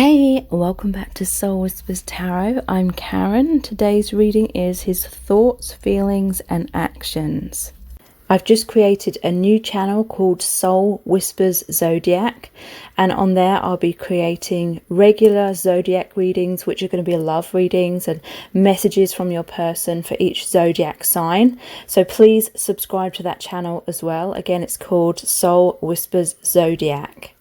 Hey, welcome back to Soul Whispers Tarot. I'm Karen. Today's reading is his thoughts, feelings and actions. I've just created a new channel called Soul Whispers Zodiac, and on there I'll be creating regular zodiac readings, which are going to be love readings and messages from your person for each zodiac sign. So please subscribe to that channel as well. Again, it's called Soul Whispers Zodiac.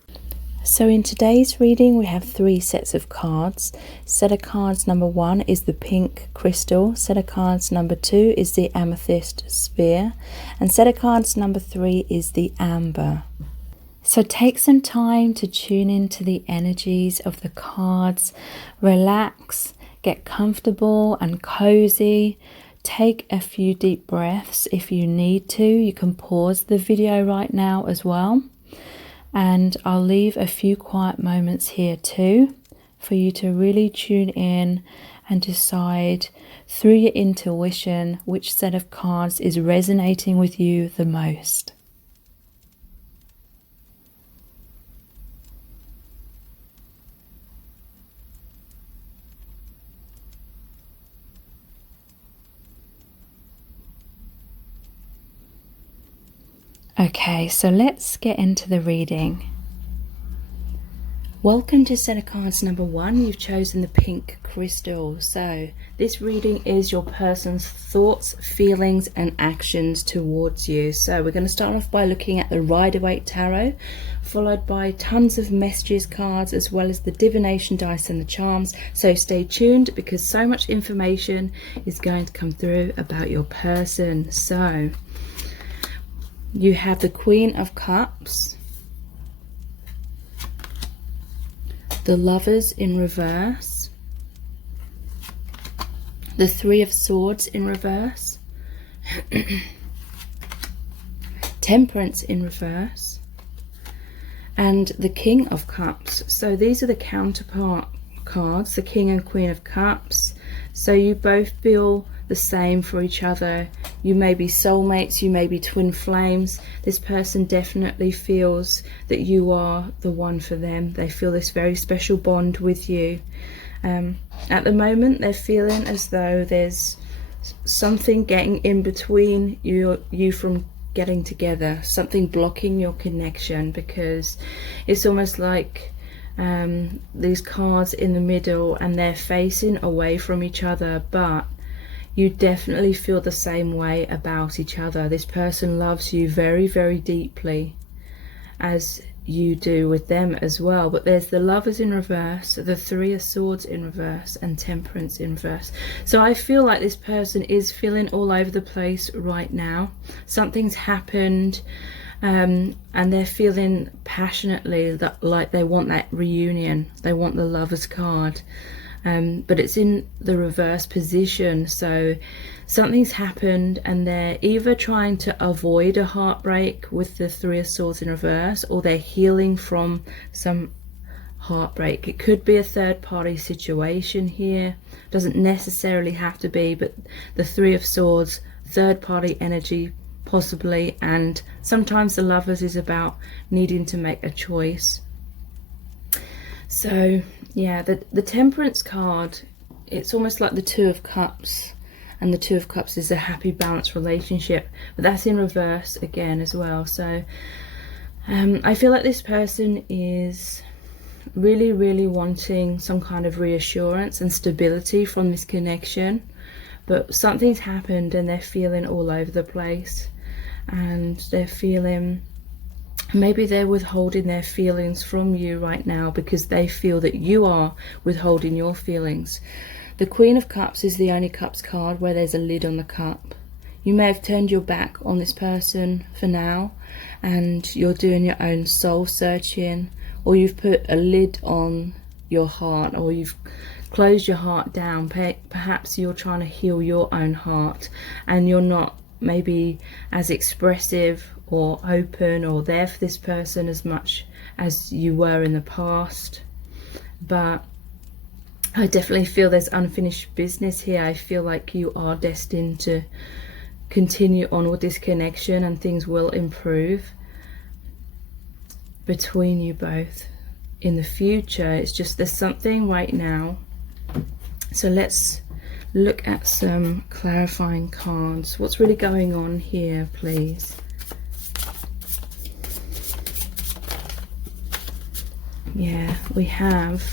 So in today's reading we have 3 sets of cards. Set of cards number 1 is the pink crystal, set of cards number 2 is the amethyst sphere, and set of cards number 3 is the amber. So take some time to tune into the energies of the cards, relax, get comfortable and cozy. Take a few deep breaths if you need to. You can pause the video right now as well. And I'll leave a few quiet moments here too for you to really tune in and decide through your intuition which set of cards is resonating with you the most. Okay, so let's get into the reading. Welcome to set of cards number 1. You've chosen the pink crystal. So this reading is your person's thoughts, feelings and actions towards you. So we're going to start off by looking at the Rider-Waite Tarot, followed by tons of messages cards as well as the divination dice and the charms. So stay tuned because so much information is going to come through about your person. So you have the Queen of Cups, the Lovers in reverse, the Three of Swords in reverse, Temperance in reverse, and the King of Cups. So these are the counterpart cards, the King and Queen of Cups. So you both feel the same for each other. You may be soulmates, you may be twin flames. This person definitely feels that you are the one for them. They feel this very special bond with you. At the moment they're feeling as though there's something getting in between you from getting together, something blocking your connection, because it's almost like these cards in the middle and they're facing away from each other, but you definitely feel the same way about each other. This person loves you very, very deeply, as you do with them as well. But there's the Lovers in reverse, the Three of Swords in reverse, and Temperance in reverse. So I feel like this person is feeling all over the place right now. Something's happened, and they're feeling passionately that like they want that reunion. They want the Lovers card. But it's in the reverse position, so something's happened and they're either trying to avoid a heartbreak with the Three of Swords in reverse, or they're healing from some heartbreak. It could be a third party situation here, doesn't necessarily have to be, but the Three of Swords, third party energy possibly, and sometimes the Lovers is about needing to make a choice. So yeah, the Temperance card, it's almost like the Two of Cups, and the Two of Cups is a happy, balanced relationship, but that's in reverse again as well. So I feel like this person is really, really wanting some kind of reassurance and stability from this connection, but something's happened and they're feeling all over the place, and they're feeling, maybe they're withholding their feelings from you right now because they feel that you are withholding your feelings. The Queen of Cups is the only Cups card where there's a lid on the cup. You may have turned your back on this person for now and you're doing your own soul searching, or you've put a lid on your heart, or you've closed your heart down. Perhaps you're trying to heal your own heart and you're not maybe as expressive or open or there for this person as much as you were in the past. But I definitely feel there's unfinished business here. I feel like you are destined to continue on with this connection and things will improve between you both. in the future. It's just there's something right now. So let's look at some clarifying cards. What's really going on here, please? Yeah, we have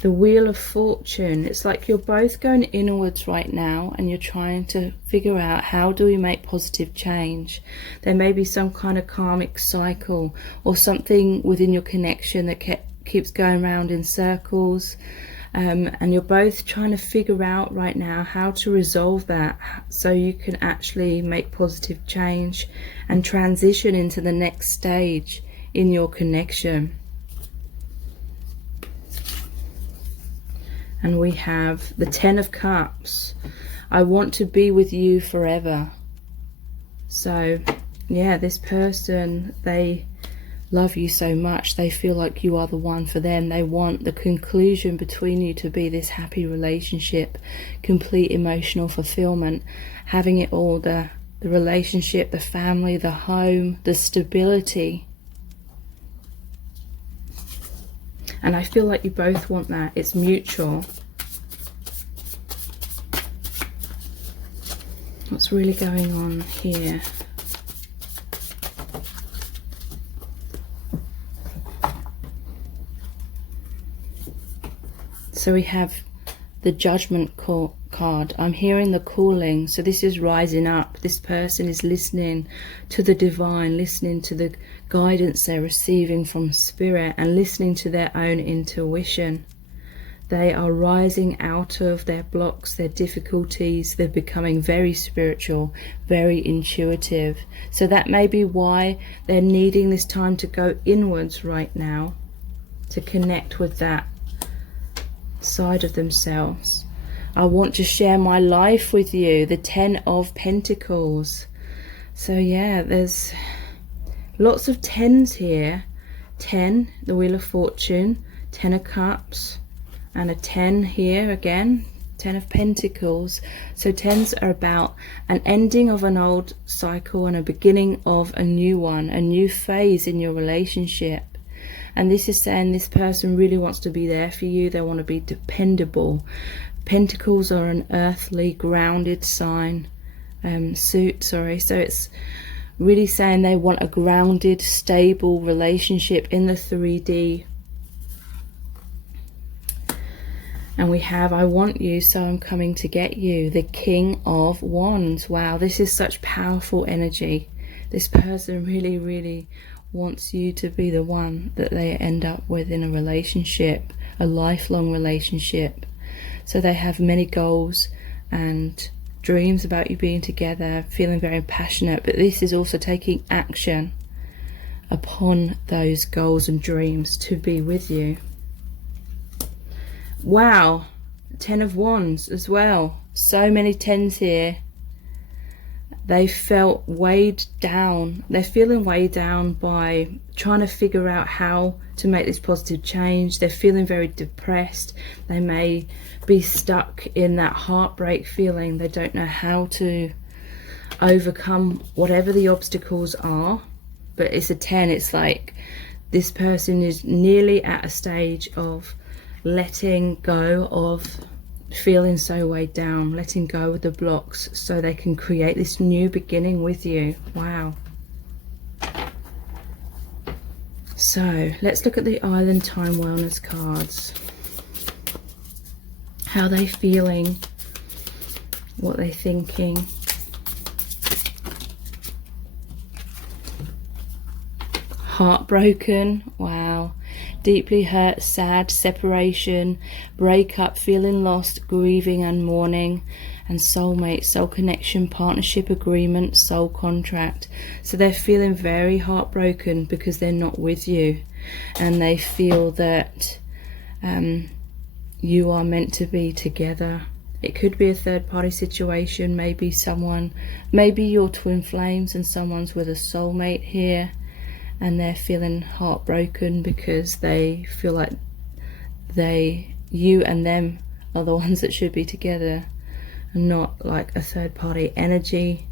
the Wheel of Fortune. It's like you're both going inwards right now and you're trying to figure out, how do we make positive change? There may be some kind of karmic cycle or something within your connection that keeps going around in circles, and you're both trying to figure out right now how to resolve that so you can actually make positive change and transition into the next stage in your connection. And we have the Ten of Cups. I want to be with you forever. So yeah, this person, they love you so much. They feel like you are the one for them. They want the conclusion between you to be this happy relationship, complete emotional fulfillment, having it all, the relationship, the family, the home, the stability. And I feel like you both want that. It's mutual. What's really going on here? So we have the Judgment card. I'm hearing the calling. So this is rising up. This person is listening to the divine, listening to the guidance they're receiving from spirit, and listening to their own intuition. They are rising out of their blocks, their difficulties. They're becoming very spiritual, very intuitive. So that may be why they're needing this time to go inwards right now, to connect with that side of themselves. I want to share my life with you. The Ten of Pentacles. So yeah, there's lots of tens here. 10, the Wheel of Fortune, 10 of Cups, and a 10 here again, 10 of Pentacles. So tens are about an ending of an old cycle and a beginning of a new one, a new phase in your relationship. And this is saying this person really wants to be there for you. They want to be dependable. Pentacles are an earthly, grounded suit. So it's really saying they want a grounded, stable relationship in the 3D. And we have, I want you, so I'm coming to get you. The King of Wands. Wow, this is such powerful energy. This person really, really wants you to be the one that they end up with in a relationship, a lifelong relationship. So they have many goals and dreams about you being together, feeling very passionate, but this is also taking action upon those goals and dreams to be with you. Wow, 10 of Wands as well. So many tens here. They felt weighed down. They're feeling weighed down by trying to figure out how to make this positive change. They're feeling very depressed. They may be stuck in that heartbreak feeling. They don't know how to overcome whatever the obstacles are. But it's a 10. It's like this person is nearly at a stage of letting go of feeling so weighed down, letting go of the blocks so they can create this new beginning with you. Wow. So let's look at the Island Time Wellness cards. How are they feeling? What they're thinking? Heartbroken. Wow. Deeply hurt, sad, separation, breakup, feeling lost, grieving and mourning, and soulmate, soul connection, partnership agreement, soul contract. So they're feeling very heartbroken because they're not with you, and they feel that you are meant to be together. It could be a third-party situation, maybe your twin flames and someone's with a soulmate here. And they're feeling heartbroken because they feel like you and them are the ones that should be together, and not like a third party energy.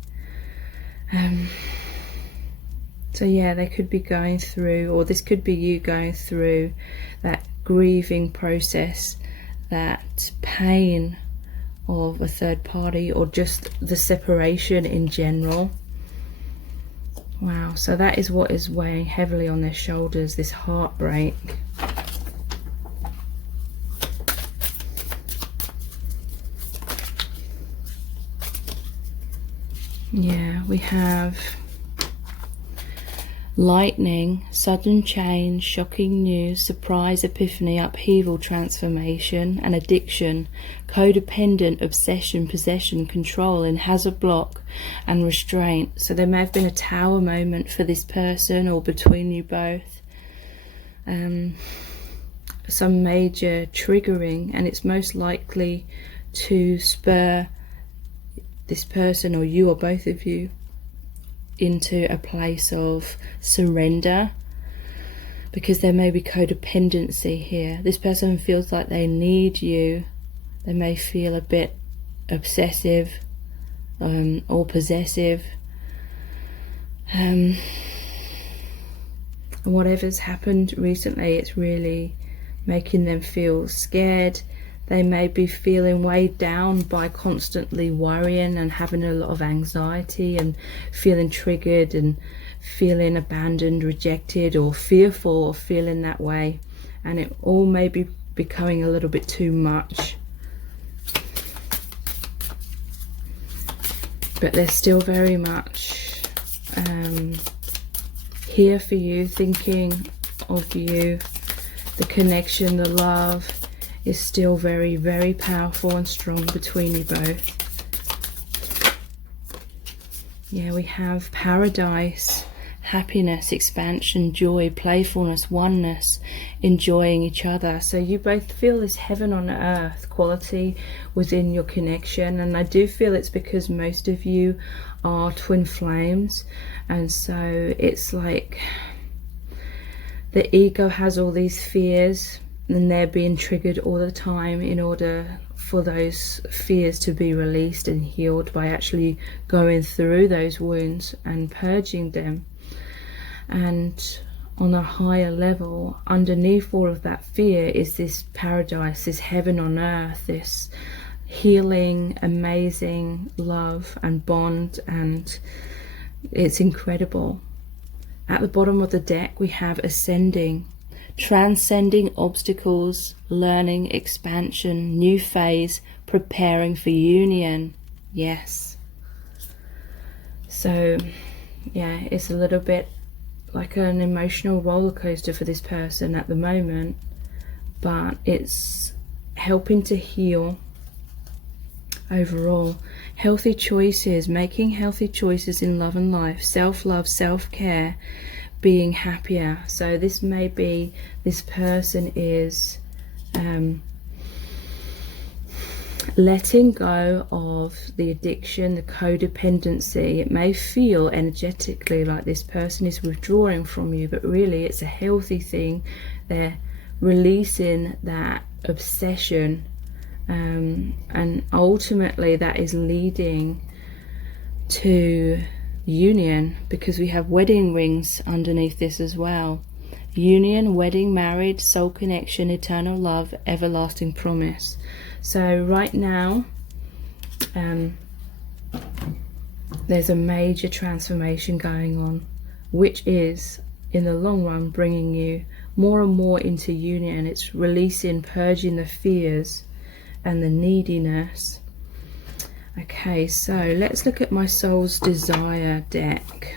So yeah, they could be going through, or this could be you going through that grieving process, that pain of a third party, or just the separation in general. Wow, so that is what is weighing heavily on their shoulders, this heartbreak. Yeah, we have lightning, sudden change, shocking news, surprise, epiphany, upheaval, transformation, and addiction, codependent, obsession, possession, control, and hazard block, and restraint. So there may have been a tower moment for this person or between you both. Some major triggering, and it's most likely to spur this person, or you, or both of you, into a place of surrender, because there may be codependency here. This person feels like they need you. They may feel a bit obsessive or possessive. And whatever's happened recently, it's really making them feel scared. They may be feeling weighed down by constantly worrying and having a lot of anxiety, and feeling triggered and feeling abandoned, rejected, or fearful of feeling that way. And it all may be becoming a little bit too much. But they're still very much here for you, thinking of you. The connection, the love is still very, very powerful and strong between you both. Yeah, we have paradise, happiness, expansion, joy, playfulness, oneness, enjoying each other. So you both feel this heaven on earth quality within your connection. And I do feel it's because most of you are twin flames. And so it's like the ego has all these fears, and they're being triggered all the time in order for those fears to be released and healed by actually going through those wounds and purging them. And on a higher level, underneath all of that fear is this paradise, this heaven on earth, this healing, amazing love and bond, and it's incredible. At the bottom of the deck we have ascending, transcending obstacles, learning, expansion, new phase, preparing for union. Yes. So yeah, it's a little bit like an emotional roller coaster for this person at the moment, but it's helping to heal overall. Healthy choices, making healthy choices in love and life, self-love, self-care, being happier. So this may be, this person is letting go of the addiction, the codependency. It may feel energetically like this person is withdrawing from you, but really it's a healthy thing. They're releasing that obsession, and ultimately that is leading to union, because we have wedding rings underneath this as well. Union, wedding, married, soul connection, eternal love, everlasting promise. So right now there's a major transformation going on, which is in the long run bringing you more and more into union. It's releasing, purging the fears and the neediness. Okay, so let's look at my soul's desire deck.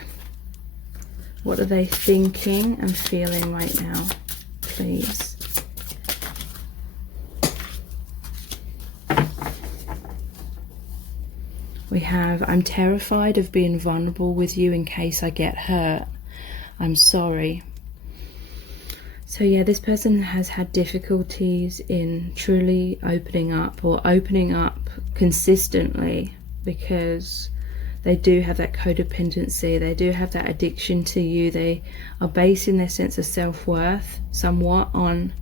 What are they thinking and feeling right now, please? We have, I'm terrified of being vulnerable with you in case I get hurt. I'm sorry. So yeah, this person has had difficulties in truly opening up, or opening up consistently, because they do have that codependency, they do have that addiction to you. They are basing their sense of self-worth somewhat on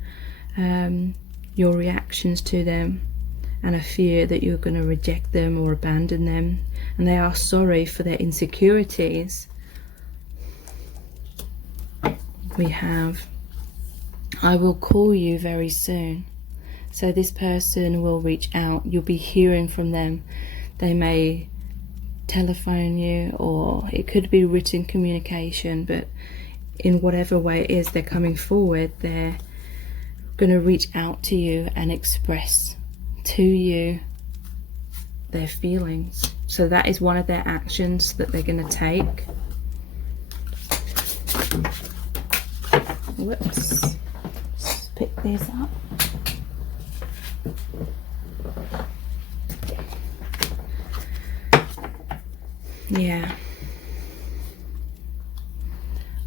your reactions to them, and a fear that you're going to reject them or abandon them. And they are sorry for their insecurities. we have, I will call you very soon. So this person will reach out. You'll be hearing from them. They may telephone you, or it could be written communication, but in whatever way it is, they're coming forward. They're going to reach out to you and express to you their feelings. So that is one of their actions that they're going to take. Whoops. Let's pick these up. Yeah.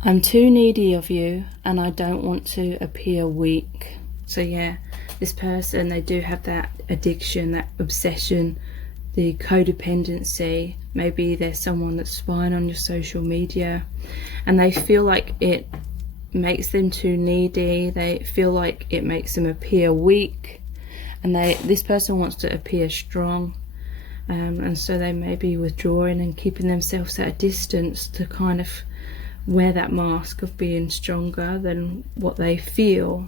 I'm too needy of you and I don't want to appear weak. So yeah, this person, they do have that addiction, that obsession, the codependency. Maybe there's someone that's spying on your social media and they feel like it makes them too needy. They feel like it makes them appear weak, and this person wants to appear strong. And so they may be withdrawing and keeping themselves at a distance to kind of wear that mask of being stronger than what they feel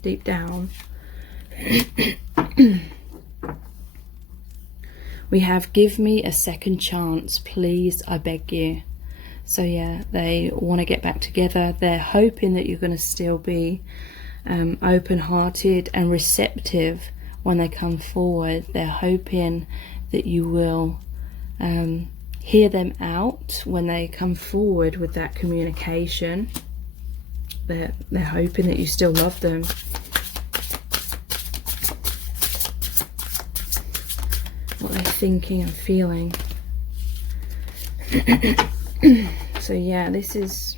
deep down. We have, give me a second chance, please, I beg you. So yeah, they want to get back together. They're hoping that you're going to still be open-hearted and receptive when they come forward. They're hoping that you will hear them out when they come forward with that communication. They're hoping that you still love them. What they're thinking and feeling. So yeah, this is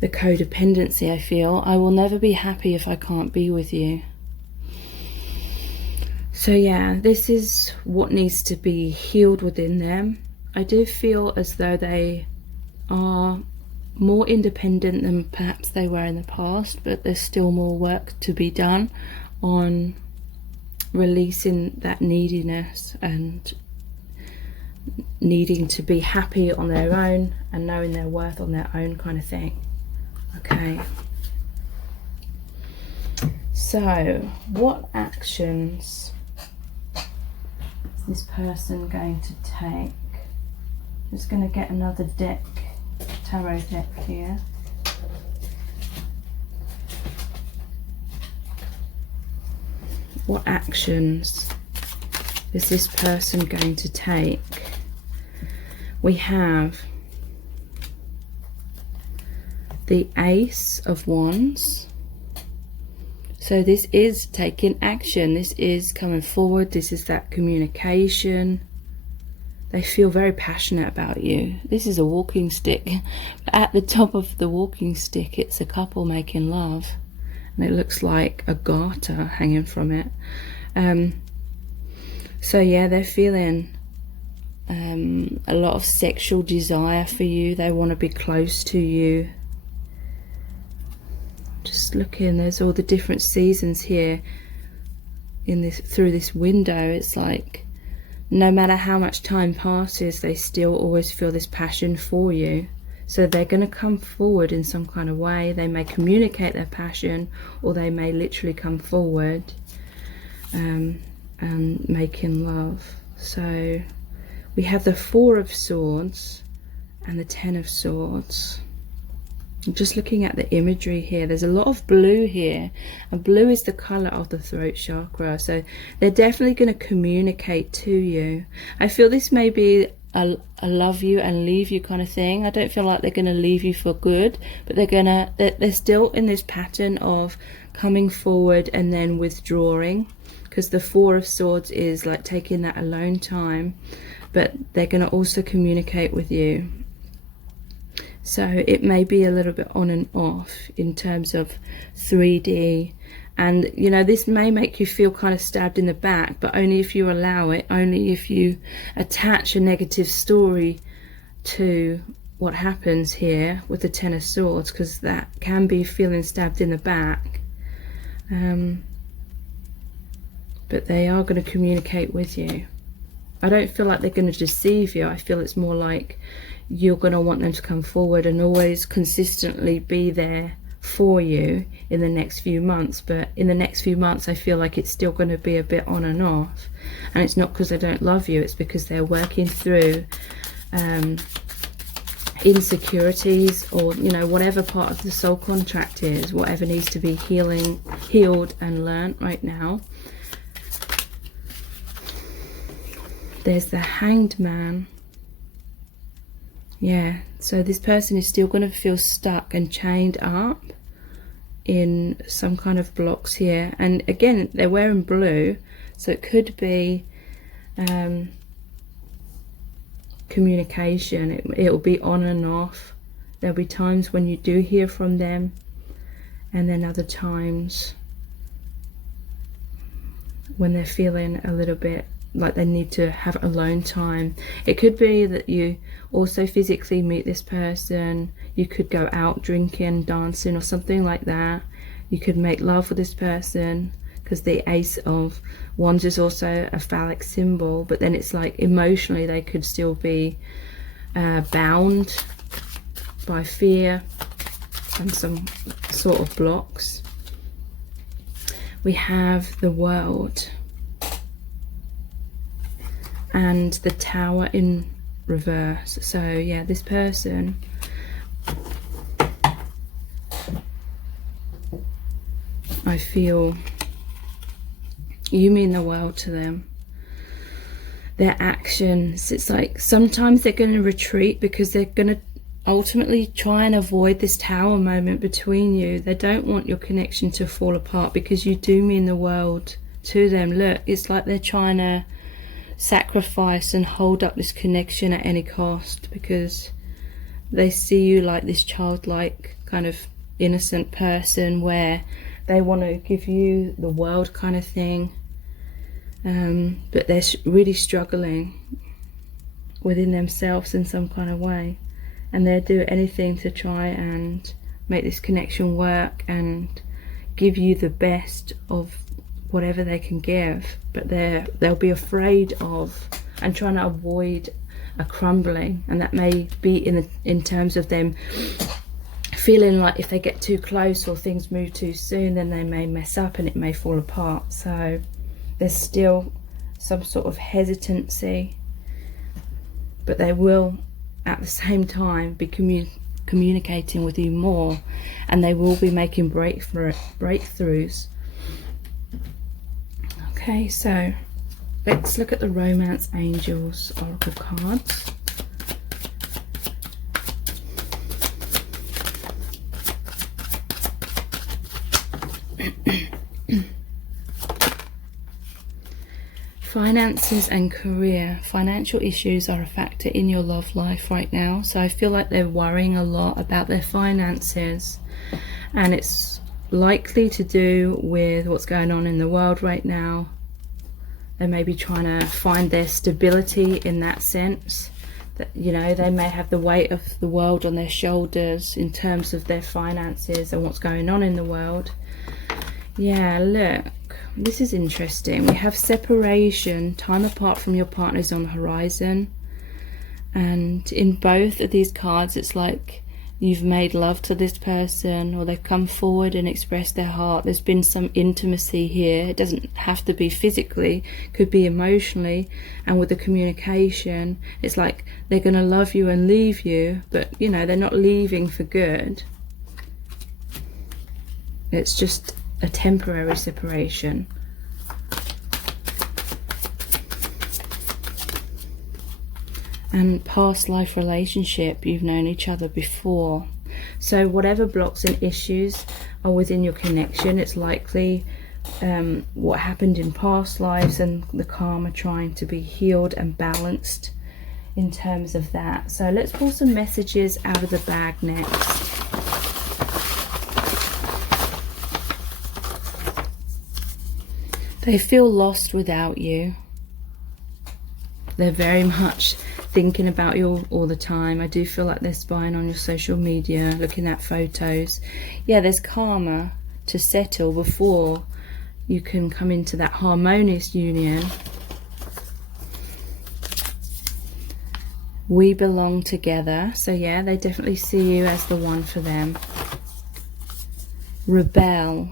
the codependency, I feel. I will never be happy if I can't be with you. So yeah, this is what needs to be healed within them. I do feel as though they are more independent than perhaps they were in the past, but there's still more work to be done on releasing that neediness and needing to be happy on their own and knowing their worth on their own, kind of thing. Okay. So, what actions this person going to take? Just going to get another deck, tarot deck here. What actions is this person going to take? We have the Ace of Wands. So this is taking action. This is coming forward. This is that communication. They feel very passionate about you. This is a walking stick. At the top of the walking stick, it's a couple making love. And it looks like a garter hanging from it. So yeah, they're feeling a lot of sexual desire for you. They want to be close to you. Just looking, there's all the different seasons here in this, through this window. It's like no matter how much time passes, they still always feel this passion for you. So they're going to come forward in some kind of way. They may communicate their passion, or they may literally come forward and making love. So we have the Four of Swords and the Ten of Swords. Just looking at the imagery here, there's a lot of blue here, and blue is the color of the throat chakra. So they're definitely going to communicate to you. I feel this may be a love you and leave you kind of thing. I don't feel like they're going to leave you for good, but they're still in this pattern of coming forward and then withdrawing, because the Four of Swords is like taking that alone time, but they're going to also communicate with you. So it may be a little bit on and off in terms of 3D. And, you know, this may make you feel kind of stabbed in the back, but only if you allow it, only if you attach a negative story to what happens here with the Ten of Swords, because that can be feeling stabbed in the back. But they are going to communicate with you. I don't feel like they're going to deceive you. I feel it's more like you're going to want them to come forward and always consistently be there for you in the next few months. But in the next few months, I feel like it's still going to be a bit on and off. And it's not because they don't love you, it's because they're working through insecurities, or you know, whatever part of the soul contract is, whatever needs to be healed and learnt right now. There's the Hanged Man. Yeah, so this person is still going to feel stuck and chained up in some kind of blocks here. And again, they're wearing blue, so it could be communication. It'll be on and off. There'll be times when you do hear from them, and then other times when they're feeling a little bit like they need to have alone time. It could be that you also physically meet this person. You could go out drinking, dancing, or something like that. You could make love with this person, because the Ace of Wands is also a phallic symbol, but then it's like emotionally they could still be bound by fear and some sort of blocks. We have the World and the Tower in reverse. So yeah, this person, I feel you mean the world to them. Their actions, it's like sometimes they're going to retreat because they're going to ultimately try and avoid this tower moment between you. They don't want your connection to fall apart because you do mean the world to them. Look, it's like they're trying to sacrifice and hold up this connection at any cost, because they see you like this childlike kind of innocent person where they want to give you the world kind of thing, but they're really struggling within themselves in some kind of way, and they'll do anything to try and make this connection work and give you the best of whatever they can give, but they'll be afraid of and trying to avoid a crumbling, and that may be in terms of them feeling like if they get too close or things move too soon, then they may mess up and it may fall apart. So there's still some sort of hesitancy, but they will at the same time be communicating with you more, and they will be making breakthroughs. Okay, so let's look at the Romance Angels Oracle cards. Finances and career. Financial issues are a factor in your love life right now, so I feel like they're worrying a lot about their finances, and it's likely to do with what's going on in the world right now. They may be trying to find their stability in that sense, that, you know, they may have the weight of the world on their shoulders in terms of their finances and what's going on in the world. Yeah, look, this is interesting. We have separation, time apart from your partners on the horizon, and in both of these cards it's like you've made love to this person, or they've come forward and expressed their heart. There's been some intimacy here. It doesn't have to be physically, could be emotionally, and with the communication it's like they're going to love you and leave you, but you know, they're not leaving for good. It's just a temporary separation. And past life relationship, you've known each other before. So whatever blocks and issues are within your connection, it's likely what happened in past lives and the karma trying to be healed and balanced in terms of that. So let's pull some messages out of the bag next. They feel lost without you. They're very much thinking about you all the time. I do feel like they're spying on your social media, looking at photos. Yeah, there's karma to settle before you can come into that harmonious union. We belong together. So yeah, they definitely see you as the one for them. Rebel.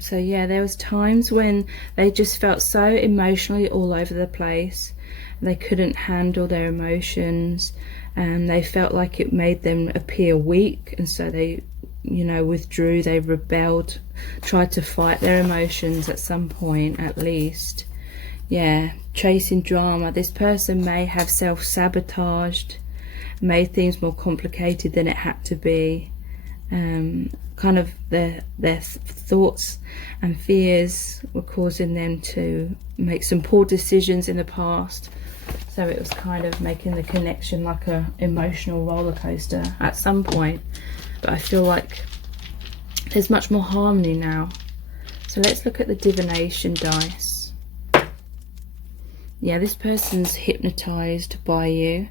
So yeah, there was times when they just felt so emotionally all over the place. They couldn't handle their emotions, and they felt like it made them appear weak, and so they, you know, withdrew, they rebelled, tried to fight their emotions at some point at least. Yeah, chasing drama. This person may have self-sabotaged, made things more complicated than it had to be. Kind of their thoughts and fears were causing them to make some poor decisions in the past. So it was kind of making the connection like a emotional roller coaster at some point. But I feel like there's much more harmony now. So let's look at the divination dice. Yeah, this person's hypnotized by you.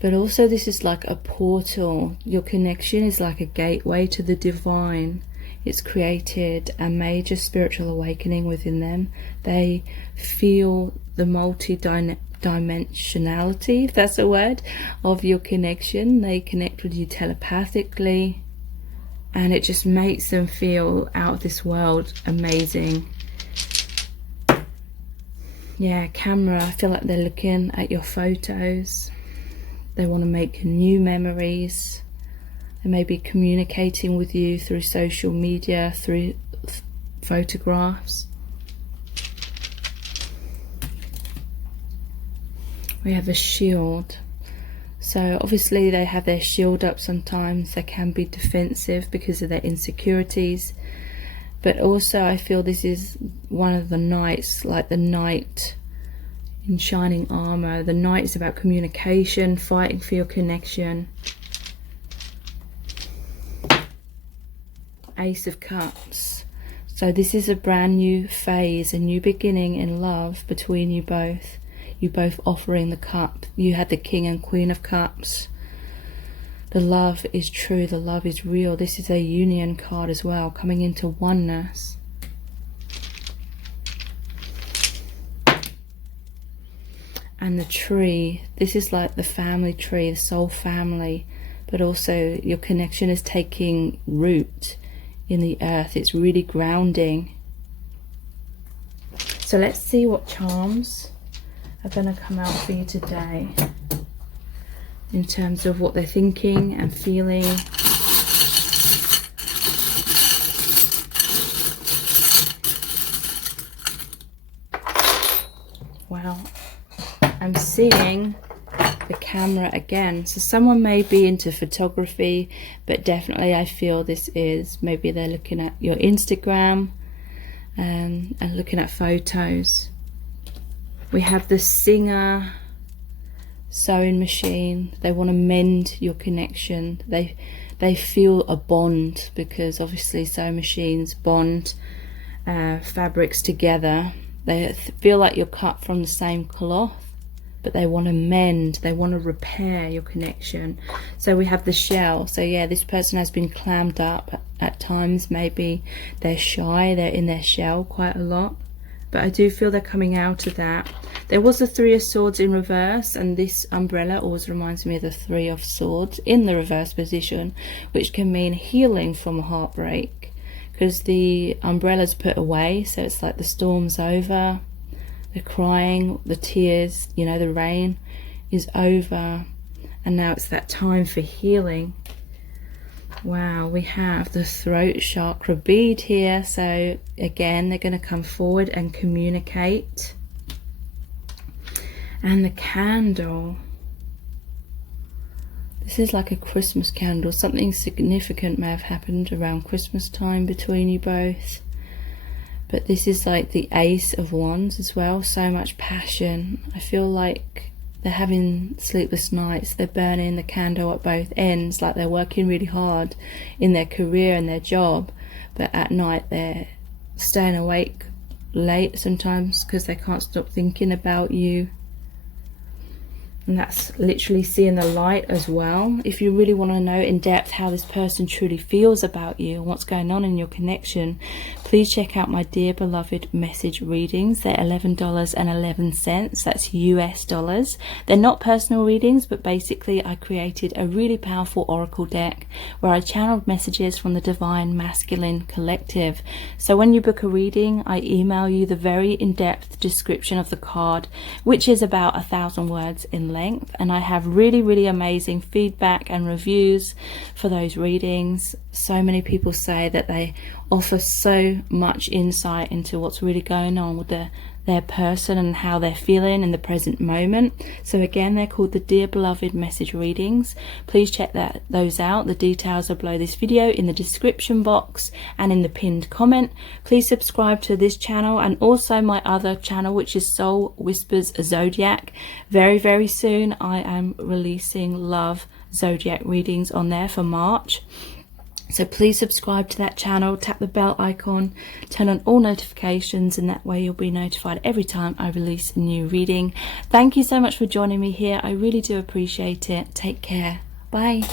But also this is like a portal. Your connection is like a gateway to the divine. It's created a major spiritual awakening within them. They feel the multi-dimensionality, if that's a word, of your connection. They connect with you telepathically. And it just makes them feel out of this world amazing. Yeah, camera. I feel like they're looking at your photos. They want to make new memories. They may be communicating with you through social media, through photographs. We have a shield. So obviously they have their shield up sometimes. They can be defensive because of their insecurities. But also I feel this is one of the knights, like the knight in shining armor. The knight is about communication, fighting for your connection. Ace of Cups. So this is a brand new phase, a new beginning in love between you both. You both offering the cup. You had the King and Queen of Cups. The love is true, the love is real. This is a union card as well, coming into oneness. And the tree, this is like the family tree, the soul family, but also your connection is taking root in the earth. It's really grounding. So let's see what charms are going to come out for you today in terms of what they're thinking and feeling. Wow. I'm seeing the camera again. So someone may be into photography, but definitely I feel this is, maybe they're looking at your Instagram and looking at photos. We have the singer, sewing machine. They want to mend your connection. They feel a bond, because obviously sewing machines bond fabrics together. They feel like you're cut from the same cloth, but they want to mend, they want to repair your connection. So we have the shell. So yeah, this person has been clammed up at times. Maybe they're shy, they're in their shell quite a lot, but I do feel they're coming out of that. There was the Three of Swords in reverse, and this umbrella always reminds me of the Three of Swords in the reverse position, which can mean healing from a heartbreak, because the umbrella's put away. So it's like the storm's over, the crying, the tears, you know, the rain is over, and now it's that time for healing. Wow, we have the throat chakra bead here. So again, they're going to come forward and communicate. And the candle, this is like a Christmas candle. Something significant may have happened around Christmas time between you both. But this is like the Ace of Wands as well. So much passion. I feel like they're having sleepless nights. They're burning the candle at both ends, like they're working really hard in their career and their job, but at night they're staying awake late sometimes because they can't stop thinking about you. And that's literally seeing the light as well. If you really want to know in depth how this person truly feels about you and what's going on in your connection, please check out my Dear Beloved message readings. They're $11.11. That's US dollars. They're not personal readings, but basically I created a really powerful oracle deck where I channeled messages from the Divine Masculine Collective. So when you book a reading, I email you the very in-depth description of the card, which is about 1,000 words in length, and I have really amazing feedback and reviews for those readings. So many people say that they offer so much insight into what's really going on with their person and how they're feeling in the present moment. So again, they're called the Dear Beloved message readings. Please check those out. The details are below this video in the description box and in the pinned comment. Please subscribe to this channel and also my other channel, which is Soul Whispers Zodiac. Very soon I am releasing love zodiac readings on there for March. So please subscribe to that channel, tap the bell icon, turn on all notifications, and that way you'll be notified every time I release a new reading. Thank you so much for joining me here. I really do appreciate it. Take care. Bye.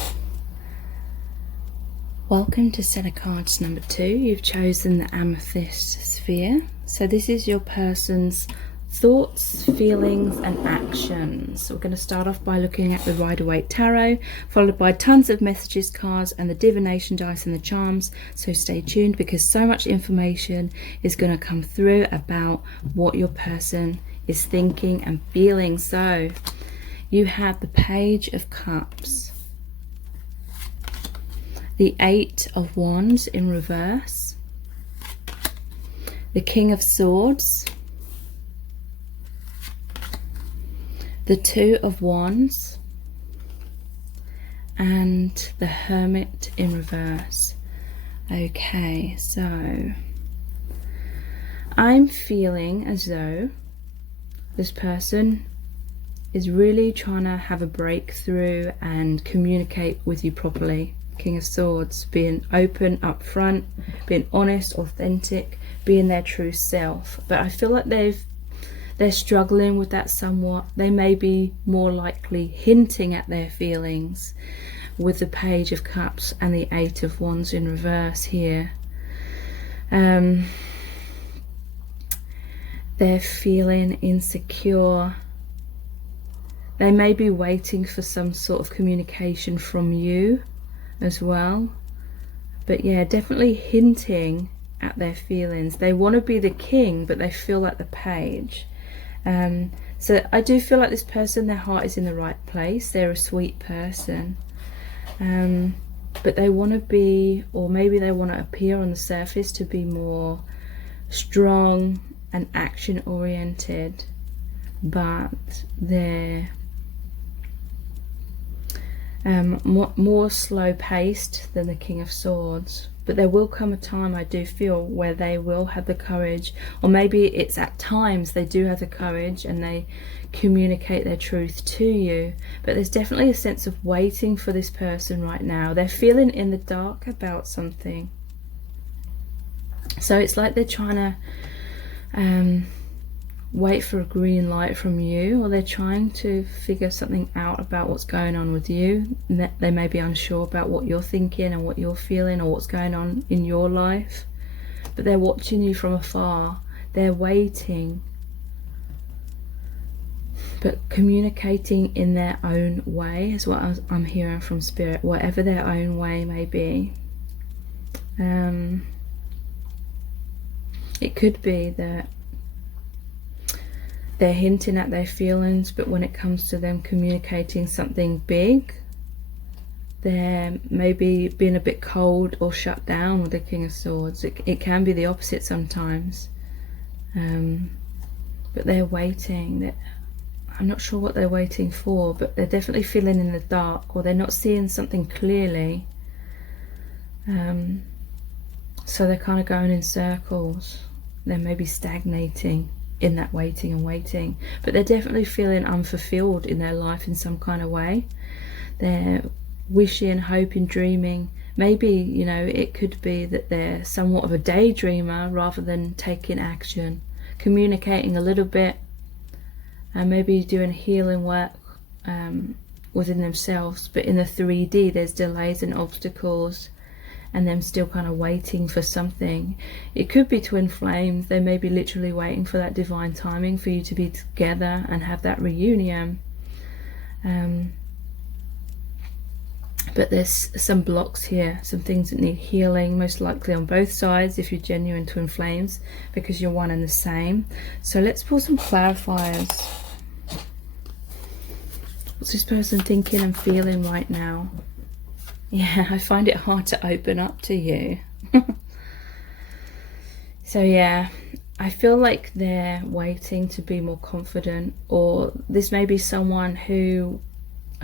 Welcome to set of cards number 2. You've chosen the Amethyst Sphere. So this is your person's thoughts, feelings and actions. So we're going to start off by looking at the Rider-Waite Tarot, followed by tons of messages cards and the divination dice and the charms. So stay tuned, because so much information is going to come through about what your person is thinking and feeling. So you have the Page of Cups, the 8 of Wands in reverse, the King of Swords, the 2 of Wands, and the Hermit in reverse. Okay, so I'm feeling as though this person is really trying to have a breakthrough and communicate with you properly. King of Swords, being open up front, being honest, authentic, being their true self. But I feel like they're struggling with that somewhat. They may be more likely hinting at their feelings with the Page of Cups and the 8 of Wands in reverse here. They're feeling insecure. They may be waiting for some sort of communication from you as well. But yeah, definitely hinting at their feelings. They want to be the king, but they feel like the page. So I do feel like this person, their heart is in the right place. They're a sweet person, but they want to be, or maybe they want to appear on the surface to be more strong and action oriented, but they're more slow paced than the King of Swords. But there will come a time, I do feel, where they will have the courage, or maybe it's at times they do have the courage and they communicate their truth to you. But there's definitely a sense of waiting for this person right now. They're feeling in the dark about something. So it's like they're trying to wait for a green light from you, or they're trying to figure something out about what's going on with you. They may be unsure about what you're thinking and what you're feeling or what's going on in your life, but they're watching you from afar. They're waiting, but communicating in their own way is what I'm hearing from Spirit, whatever their own way may be. It could be that they're hinting at their feelings, but when it comes to them communicating something big, they're maybe being a bit cold or shut down with the King of Swords. It can be the opposite sometimes, but they're waiting. I'm not sure what they're waiting for, but they're definitely feeling in the dark, or they're not seeing something clearly. So they're kind of going in circles. They're maybe stagnating in that waiting and waiting, but they're definitely feeling unfulfilled in their life in some kind of way. They're wishing, hoping, dreaming. Maybe, you know, it could be that they're somewhat of a daydreamer rather than taking action, communicating a little bit, and maybe doing healing work within themselves, but in the 3D there's delays and obstacles and them still kind of waiting for something. It could be twin flames. They may be literally waiting for that divine timing for you to be together and have that reunion. But there's some blocks here, some things that need healing, most likely on both sides if you're genuine twin flames, because you're one and the same. So let's pull some clarifiers. What's this person thinking and feeling right now? Yeah, I find it hard to open up to you. So yeah, I feel like they're waiting to be more confident, or this may be someone who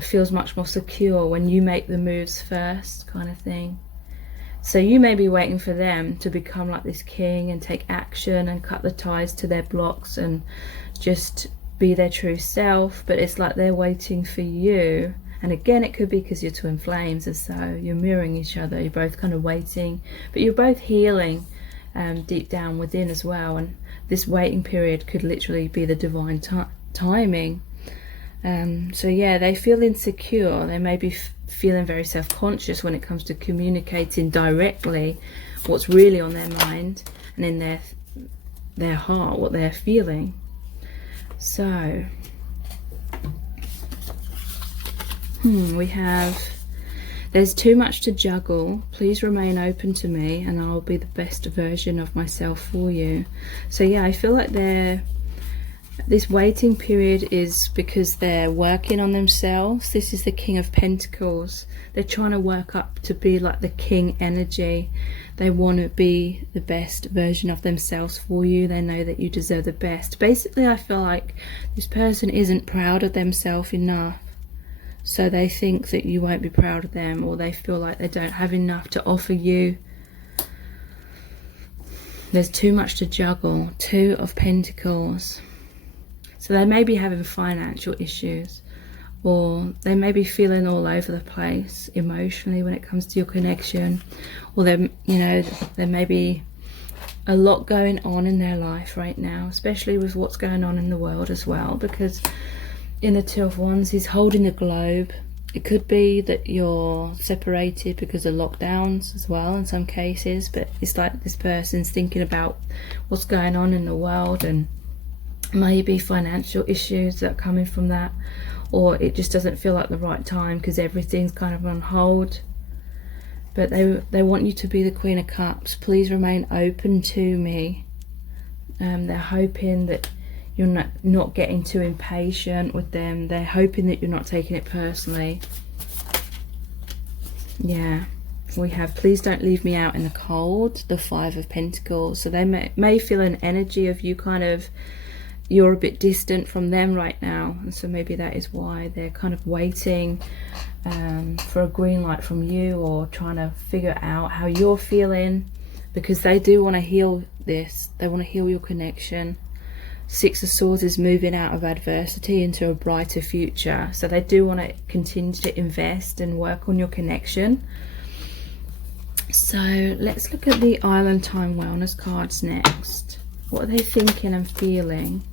feels much more secure when you make the moves first, kind of thing. So you may be waiting for them to become like this king and take action and cut the ties to their blocks and just be their true self, but it's like they're waiting for you. And again, it could be because you're twin flames, and so you're mirroring each other. You're both kind of waiting, but you're both healing deep down within as well. And this waiting period could literally be the divine timing. So yeah, they feel insecure. They may be feeling very self-conscious when it comes to communicating directly what's really on their mind and in their heart, what they're feeling. So we have, there's too much to juggle. Please remain open to me and I'll be the best version of myself for you. So yeah, I feel like this waiting period is because they're working on themselves. This is the King of Pentacles. They're trying to work up to be like the king energy. They want to be the best version of themselves for you. They know that you deserve the best. Basically, I feel like this person isn't proud of themselves enough. So they think that you won't be proud of them, or they feel like they don't have enough to offer you. There's too much to juggle. 2 of Pentacles. So they may be having financial issues, or they may be feeling all over the place emotionally when it comes to your connection, or there may be a lot going on in their life right now, especially with what's going on in the world as well, because in the 2 of Wands, he's holding the globe. It could be that you're separated because of lockdowns as well in some cases, but it's like this person's thinking about what's going on in the world, and maybe financial issues that are coming from that, or it just doesn't feel like the right time because everything's kind of on hold. But they want you to be the Queen of Cups. Please remain open to me. They're hoping that you're not getting too impatient with them. They're hoping that you're not taking it personally. Yeah, we have please don't leave me out in the cold, the 5 of Pentacles. So they may feel an energy of you kind of, you're a bit distant from them right now, and so maybe that is why they're kind of waiting for a green light from you, or trying to figure out how you're feeling, because they do want to heal this. They want to heal your connection. 6 of Swords is moving out of adversity into a brighter future, so they do want to continue to invest and work on your connection. So let's look at the Island Time Wellness cards next. What are they thinking and feeling?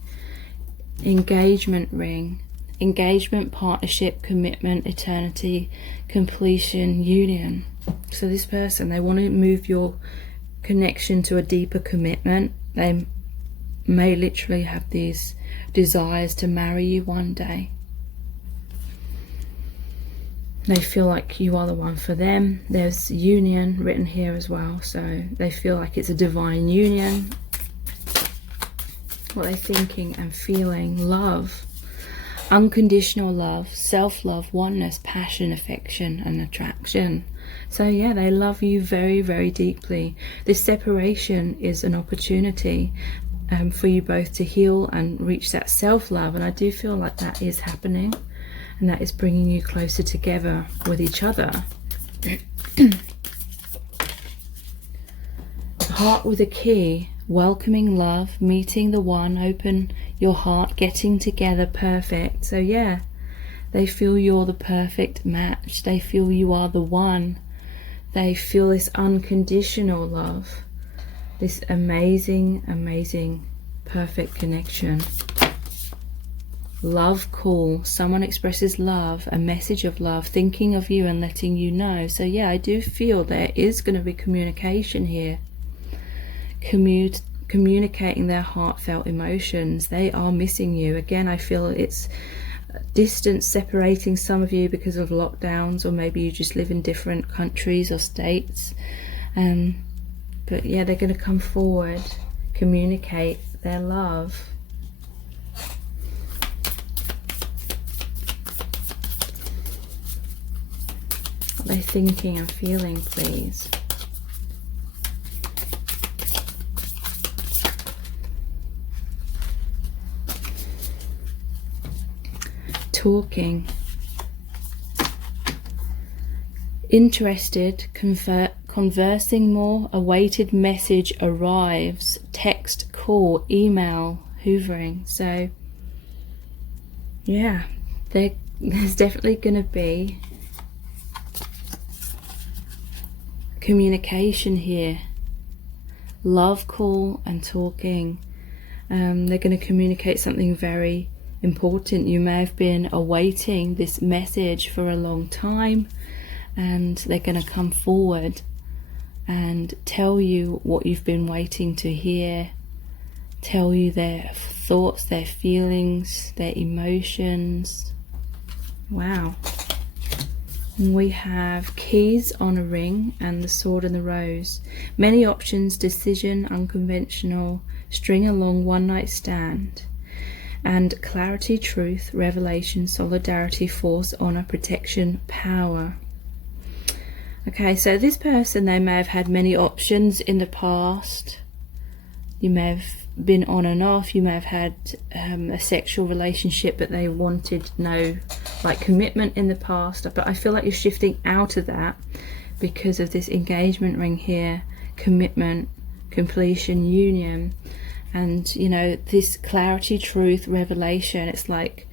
Engagement ring. Engagement, partnership, commitment, eternity, completion, union. So this person, they want to move your connection to a deeper commitment. They may literally have these desires to marry you one day. They feel like you are the one for them. There's union written here as well, so they feel like it's a divine union. What are they thinking and feeling? Love, unconditional love, self-love, oneness, passion, affection and attraction. So yeah, they love you very, very deeply. This separation is an opportunity for you both to heal and reach that self-love, and I do feel like that is happening, and that is bringing you closer together with each other. Heart with a key, welcoming love, meeting the one, open your heart, getting together, perfect. So yeah, they feel you're the perfect match. They feel you are the one. They feel this unconditional love, this amazing, amazing, perfect connection. Love call. Someone expresses love, a message of love, thinking of you and letting you know. So yeah, I do feel there is going to be communication here. Communicating their heartfelt emotions. They are missing you. Again, I feel it's distance separating some of you because of lockdowns, or maybe you just live in different countries or states. But yeah, they're going to come forward, communicate their love. What they're thinking and feeling, please. Talking. Interested, conversing more, awaited message arrives, text, call, email, hoovering. So yeah, there's definitely going to be communication here. Love call and talking. They're going to communicate something very important. You may have been awaiting this message for a long time, and they're going to come forward and tell you what you've been waiting to hear, tell you their thoughts, their feelings, their emotions. Wow. And we have keys on a ring and the sword and the rose. Many options, decision, unconventional, string along, one night stand. And clarity, truth, revelation, solidarity, force, honor, protection, power. Okay, so this person, they may have had many options in the past. You may have been on and off. You may have had a sexual relationship, but they wanted no commitment in the past. But I feel like you're shifting out of that because of this engagement ring here, commitment, completion, union. And you know, this clarity, truth, revelation, it's like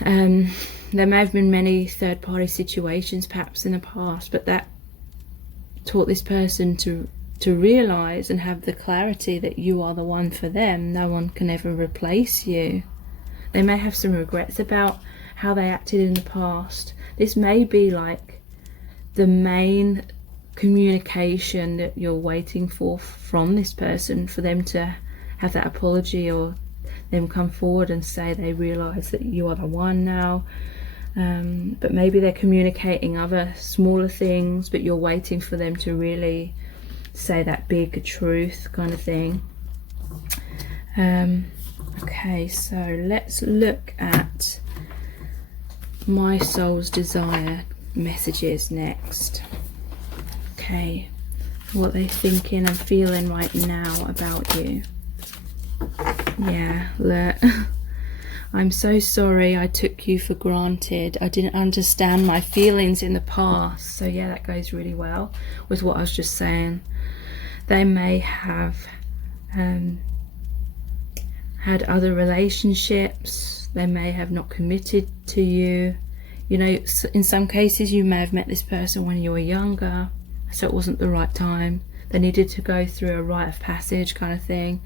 there may have been many third-party situations perhaps in the past, but that taught this person to realize and have the clarity that you are the one for them. No one can ever replace you. They may have some regrets about how they acted in the past. This may be like the main communication that you're waiting for from this person, for them to have that apology, or them come forward and say they realize that you are the one now. But maybe they're communicating other smaller things, but you're waiting for them to really say that big truth kind of thing. Okay, so let's look at my soul's desire messages next. Okay, what they're thinking and feeling right now about you. Yeah, look. I'm so sorry I took you for granted. I didn't understand my feelings in the past. So yeah, that goes really well with what I was just saying. They may have had other relationships. They may have not committed to you. You know, in some cases you may have met this person when you were younger, so it wasn't the right time. They needed to go through a rite of passage kind of thing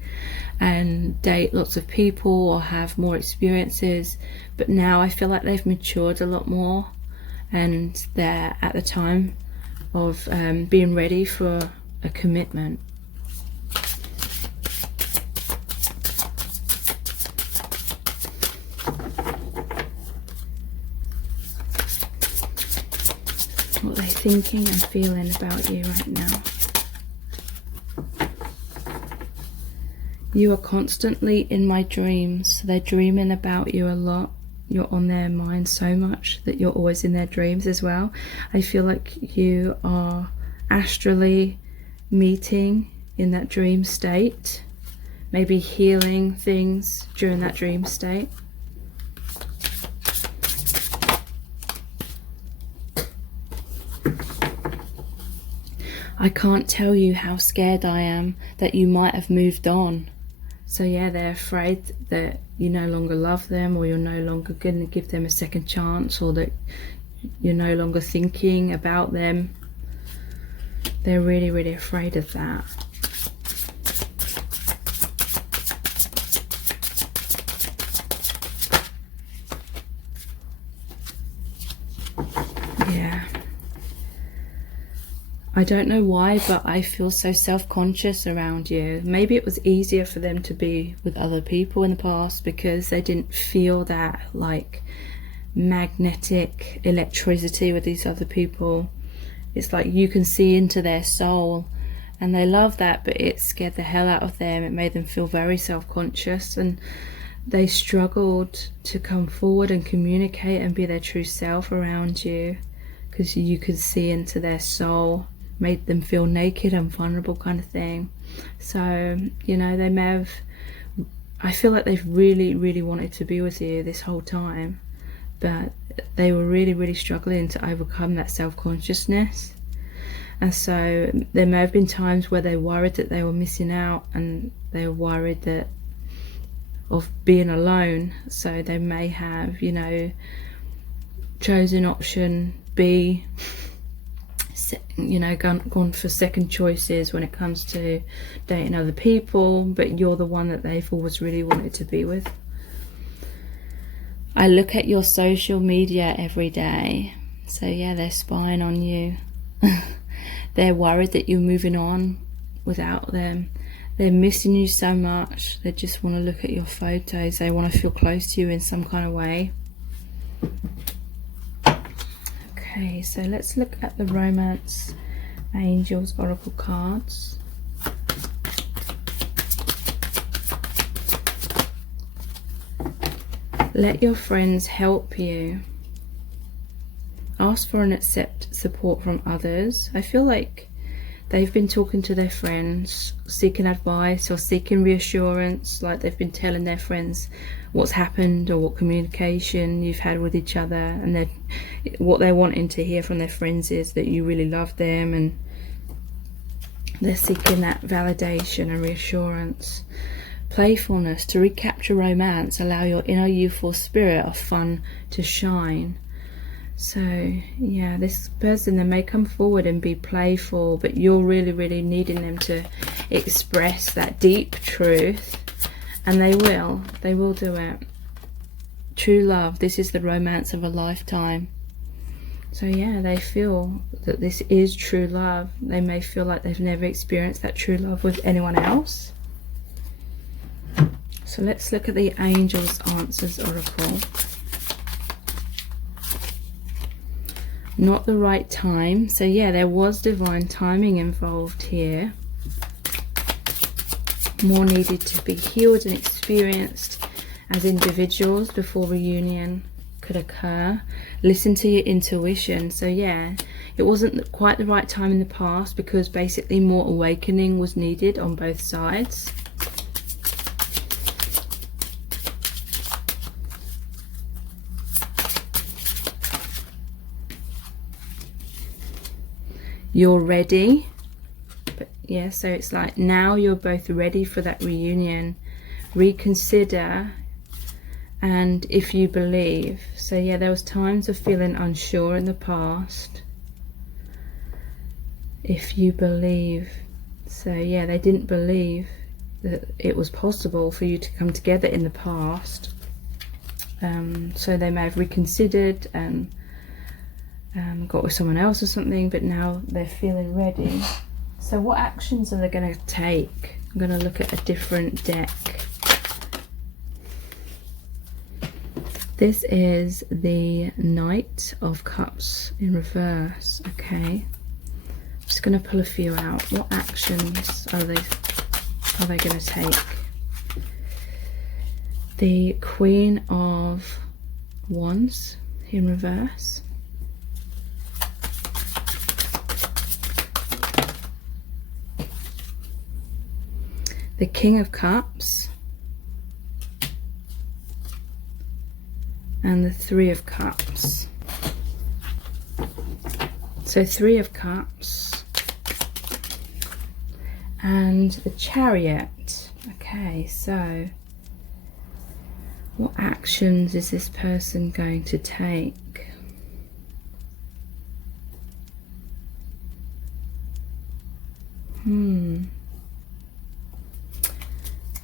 and date lots of people or have more experiences. But now I feel like they've matured a lot more, and they're at the time of being ready for a commitment. What they're thinking and feeling about you right now. You are constantly in my dreams. They're dreaming about you a lot. You're on their mind so much that you're always in their dreams as well. I feel like you are astrally meeting in that dream state, maybe healing things during that dream state. I can't tell you how scared I am that you might have moved on. So yeah, they're afraid that you no longer love them, or you're no longer going to give them a second chance, or that you're no longer thinking about them. They're really, really afraid of that. I don't know why, but I feel so self-conscious around you. Maybe it was easier for them to be with other people in the past because they didn't feel that like magnetic electricity with these other people. It's like you can see into their soul, and they love that, but it scared the hell out of them. It made them feel very self-conscious, and they struggled to come forward and communicate and be their true self around you because you could see into their soul. Made them feel naked and vulnerable, kind of thing. So, you know, they may have, I feel like they've really wanted to be with you this whole time, but they were really struggling to overcome that self-consciousness. And so there may have been times where they worried that they were missing out, and they were worried that of being alone. So they may have, you know, chosen option B, you know, gone for second choices when it comes to dating other people, but you're the one that they've always really wanted to be with. I look at your social media every day, so yeah, they're spying on you. They're worried that you're moving on without them. They're missing you so much. They just want to look at your photos. They want to feel close to you in some kind of way. Okay, so let's look at the Romance Angels Oracle cards. Let your friends help you. Ask for and accept support from others. I feel like they've been talking to their friends, seeking advice or seeking reassurance, like they've been telling their friends what's happened or what communication you've had with each other, and what they're wanting to hear from their friends is that you really love them, and they're seeking that validation and reassurance. Playfulness. To recapture romance, allow your inner youthful spirit of fun to shine. So yeah, this person, they may come forward and be playful, but you're really needing them to express that deep truth, and they will do it. True love. This is the romance of a lifetime. So yeah, they feel that this is true love. They may feel like they've never experienced that true love with anyone else. So let's look at the Angels Answers Oracle. Not the right time. So yeah, there was divine timing involved here. More needed to be healed and experienced as individuals before reunion could occur. Listen to your intuition. So yeah, it wasn't quite the right time in the past because basically more awakening was needed on both sides. You're ready. But yeah, so it's like now you're both ready for that reunion. Reconsider, and if you believe. So yeah, there was times of feeling unsure in the past. If you believe. So yeah, they didn't believe that it was possible for you to come together in the past. So they may have reconsidered and got with someone else or something, but now they're feeling ready. So what actions are they going to take? I'm going to look at a different deck. This is the Knight of Cups in reverse. Okay, I'm just going to pull a few out. What actions are they going to take? The Queen of Wands in reverse. The King of Cups. And the Three of Cups. So Three of Cups. And the Chariot. Okay, so what actions is this person going to take?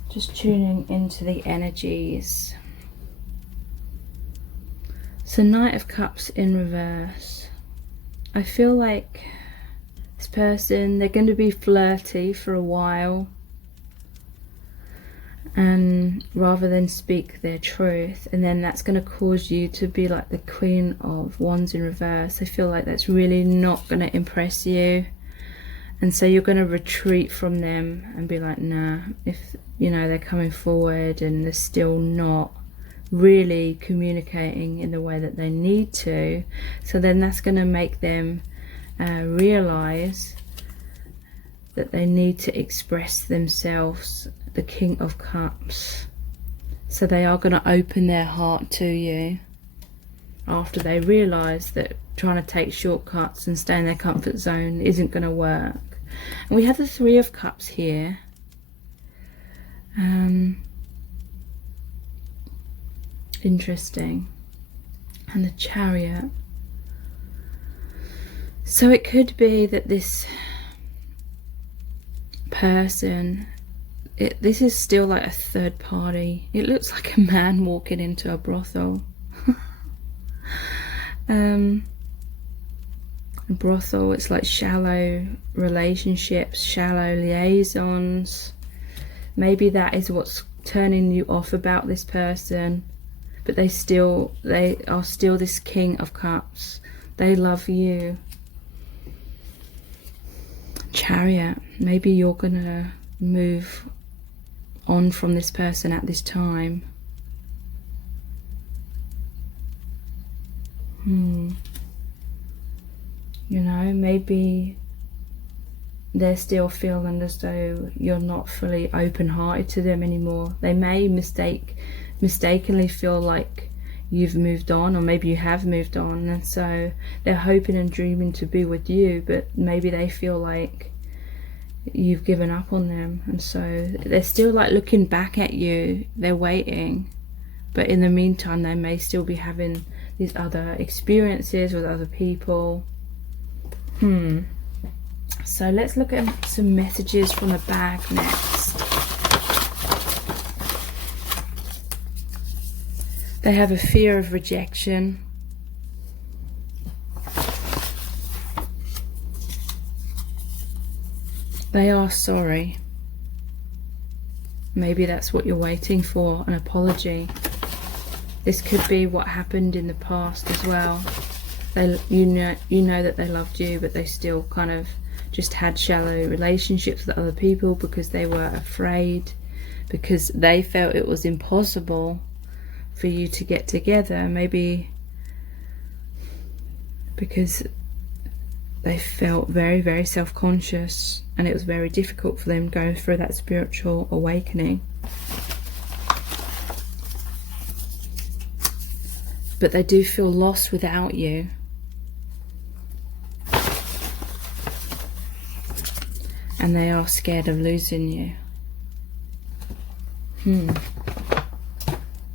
Just tuning into the energies. So Knight of Cups in reverse. I feel like This person, they're going to be flirty for a while, and rather than speak their truth, and then that's going to cause you to be like the Queen of Wands in reverse. I feel like that's really not going to impress you, and so you're going to retreat from them and be like, nah. If you know they're coming forward and they're still not really communicating in the way that they need to, so then that's going to make them realize that they need to express themselves, the King of Cups. So they are going to open their heart to you after they realize that trying to take shortcuts and stay in their comfort zone isn't going to work. And we have the Three of Cups here. Interesting. And the Chariot. So it could be that this person, this is still like a third party. It looks like a man walking into a brothel. A brothel, it's like shallow relationships, shallow liaisons. Maybe that is what's turning you off about this person, but they are still this King of Cups. They love you. Chariot, maybe you're gonna move on from this person at this time. You know, maybe they're still feeling as though you're not fully open-hearted to them anymore. They may mistakenly feel like you've moved on, or maybe you have moved on, and so they're hoping and dreaming to be with you, but maybe they feel like you've given up on them, and so they're still like looking back at you. They're waiting, but in the meantime they may still be having these other experiences with other people. So let's look at some messages from the bag next. They have a fear of rejection. They are sorry. Maybe that's what you're waiting for, an apology. This could be what happened in the past as well. You know that they loved you, but they still kind of just had shallow relationships with other people because they were afraid, because they felt it was impossible for you to get together. Maybe because they felt very, very self-conscious, and it was very difficult for them going through that spiritual awakening. But they do feel lost without you. And they are scared of losing you.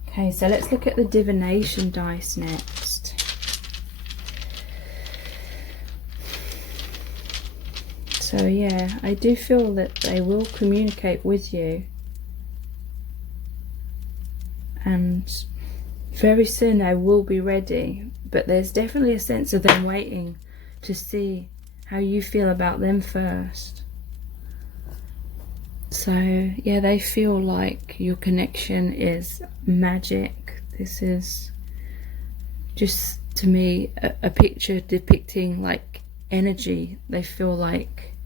Okay, so let's look at the divination dice next. So yeah, I do feel that they will communicate with you. And very soon they will be ready. But there's definitely a sense of them waiting to see how you feel about them first. So yeah, they feel like your connection is magic. This is just, to me, a picture depicting like energy. They feel like,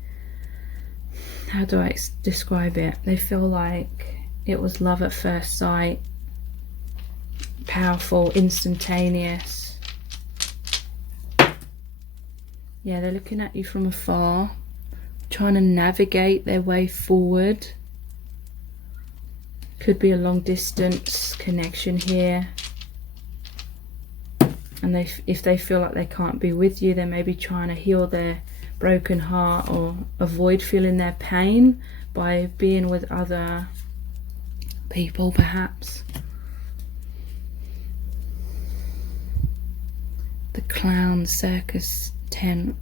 how do I describe it? They feel like it was love at first sight. Powerful, instantaneous. Yeah, they're looking at you from afar, trying to navigate their way forward. Could be a long distance connection here. And if they feel like they can't be with you, they may be trying to heal their broken heart or avoid feeling their pain by being with other people, perhaps. The clown circus tent.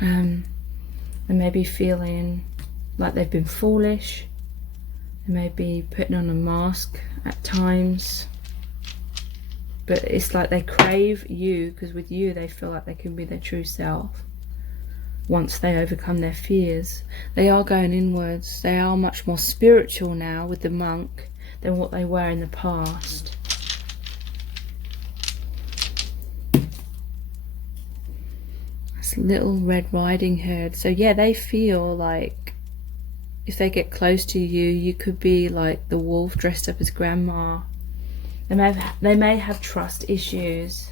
They may be feeling like they've been foolish. They may be putting on a mask at times. But it's like they crave you, because with you they feel like they can be their true self. once they overcome their fears. They are going inwards. They are much more spiritual now with the monk than what they were in the past. This little Red Riding Hood. So yeah, they feel like if they get close to you, you could be like the wolf dressed up as grandma. They may have trust issues.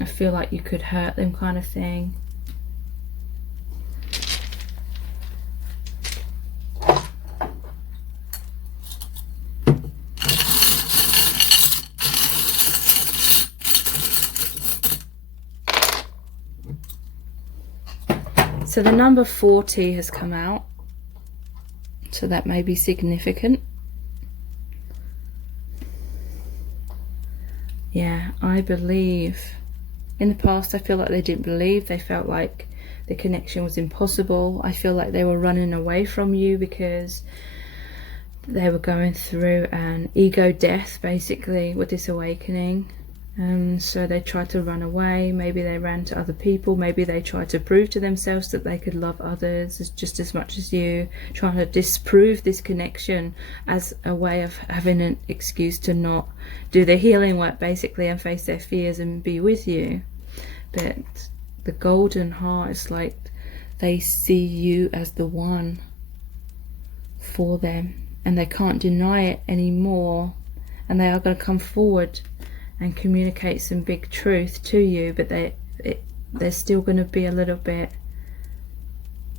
I feel like you could hurt them, kind of thing. So the number 40 has come out, so that may be significant. Yeah, I believe. In the past, I feel like they didn't believe. They felt like the connection was impossible. I feel like they were running away from you because they were going through an ego death, basically, with this awakening. So they tried to run away. Maybe they ran to other people. Maybe they tried to prove to themselves that they could love others just as much as you, trying to disprove this connection as a way of having an excuse to not do the healing work, basically, and face their fears and be with you. But the golden heart is like they see you as the one for them, and they can't deny it anymore, and they are going to come forward and communicate some big truth to you, but they're still going to be a little bit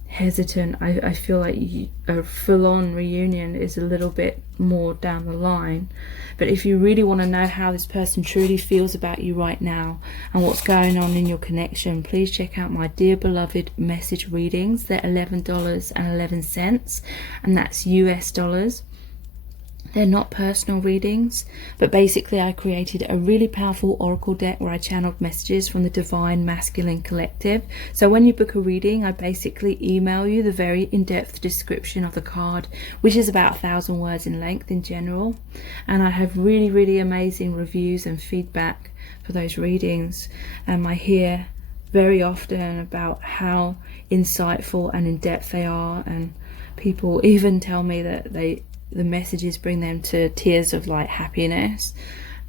hesitant. I feel like a full-on reunion is a little bit more down the line. But if you really want to know how this person truly feels about you right now and what's going on in your connection, please check out my Dear Beloved message readings. They're $11.11, and that's US dollars. They're not personal readings, but basically I created a really powerful oracle deck where I channeled messages from the Divine Masculine Collective. So when you book a reading, I basically email you the very in-depth description of the card, which is about 1,000 words in length in general. And I have really, really amazing reviews and feedback for those readings. I hear very often about how insightful and in-depth they are, and people even tell me that the messages bring them to tears of like happiness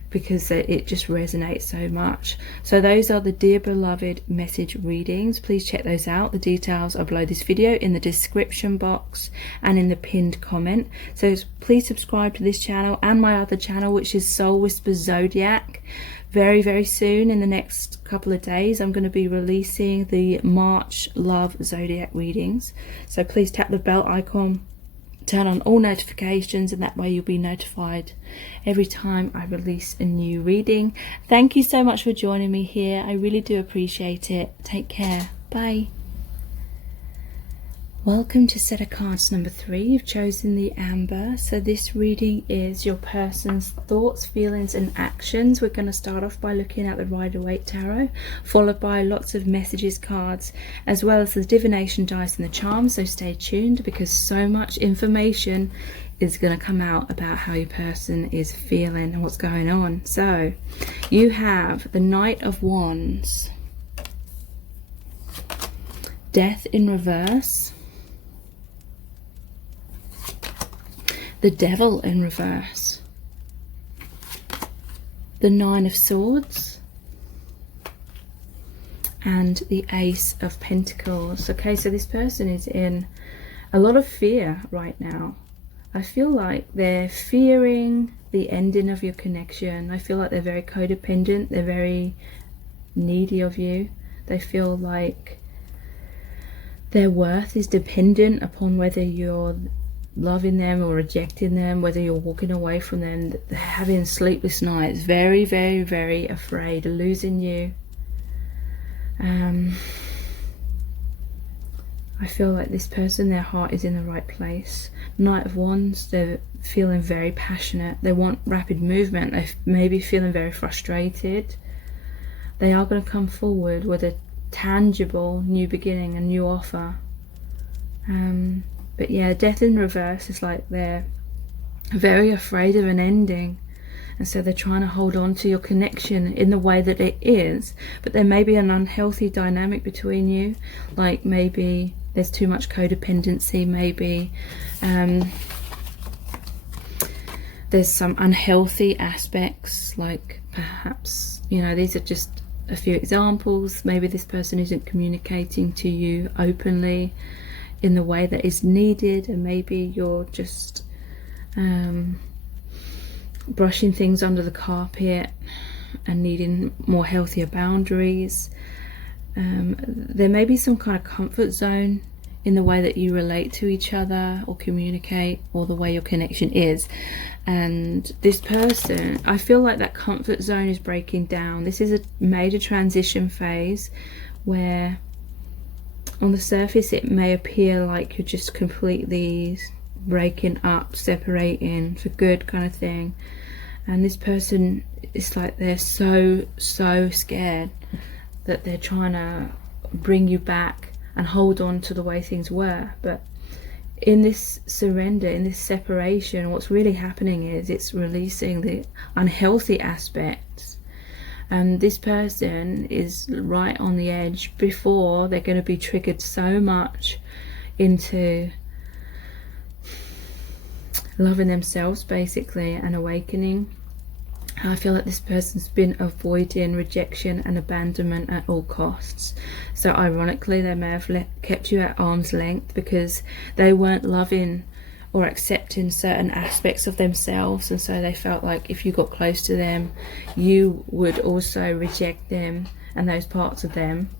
because it just resonates so much. So those are the Dear Beloved message readings. Please check those out. The details are below this video in the description box and in the pinned comment. So please subscribe to this channel and my other channel, which is Soul Whisper Zodiac. Very, very soon, in the next couple of days, I'm going to be releasing the March Love Zodiac readings. So please tap the bell icon, turn on all notifications, and that way you'll be notified every time I release a new reading. Thank you so much for joining me here. I really do appreciate it. Take care. Bye. Welcome to set of cards number 3. You've chosen the amber. So this reading is your person's thoughts, feelings and actions. We're going to start off by looking at the Rider-Waite Tarot, followed by lots of messages cards, as well as the divination dice and the charms. So stay tuned because so much information is going to come out about how your person is feeling and what's going on. So you have the Knight of Wands, Death in reverse, the Devil in reverse, the Nine of Swords, and the Ace of Pentacles. Okay, so this person is in a lot of fear right now. I feel like they're fearing the ending of your connection. I feel like they're very codependent. They're very needy of you. They feel like their worth is dependent upon whether you're loving them or rejecting them, whether you're walking away from them. They're having sleepless nights, very, very, very afraid of losing you. I feel like this person, their heart is in the right place. Knight of Wands, they're feeling very passionate. They want rapid movement. They may be feeling very frustrated. They are going to come forward with a tangible new beginning, a new offer. But yeah, Death in reverse is like they're very afraid of an ending, And so they're trying to hold on to your connection in the way that it is, but there may be an unhealthy dynamic between you, like maybe there's too much codependency, maybe there's some unhealthy aspects, like perhaps, you know, these are just a few examples. Maybe this person isn't communicating to you openly in the way that is needed, and maybe you're just brushing things under the carpet and needing more healthier boundaries. There may be some kind of comfort zone in the way that you relate to each other or communicate, or the way your connection is. And this person, I feel like that comfort zone is breaking down. This is a major transition phase where on the surface it may appear like you're just completely breaking up, separating for good kind of thing. And this person, it's like they're so scared that they're trying to bring you back and hold on to the way things were. But in this surrender, in this separation, what's really happening is it's releasing the unhealthy aspects. And this person is right on the edge before they're going to be triggered so much into loving themselves, basically, and awakening. I feel like this person's been avoiding rejection and abandonment at all costs. So ironically, they may have kept you at arm's length because they weren't loving or accepting certain aspects of themselves, and so they felt like if you got close to them, you would also reject them and those parts of them.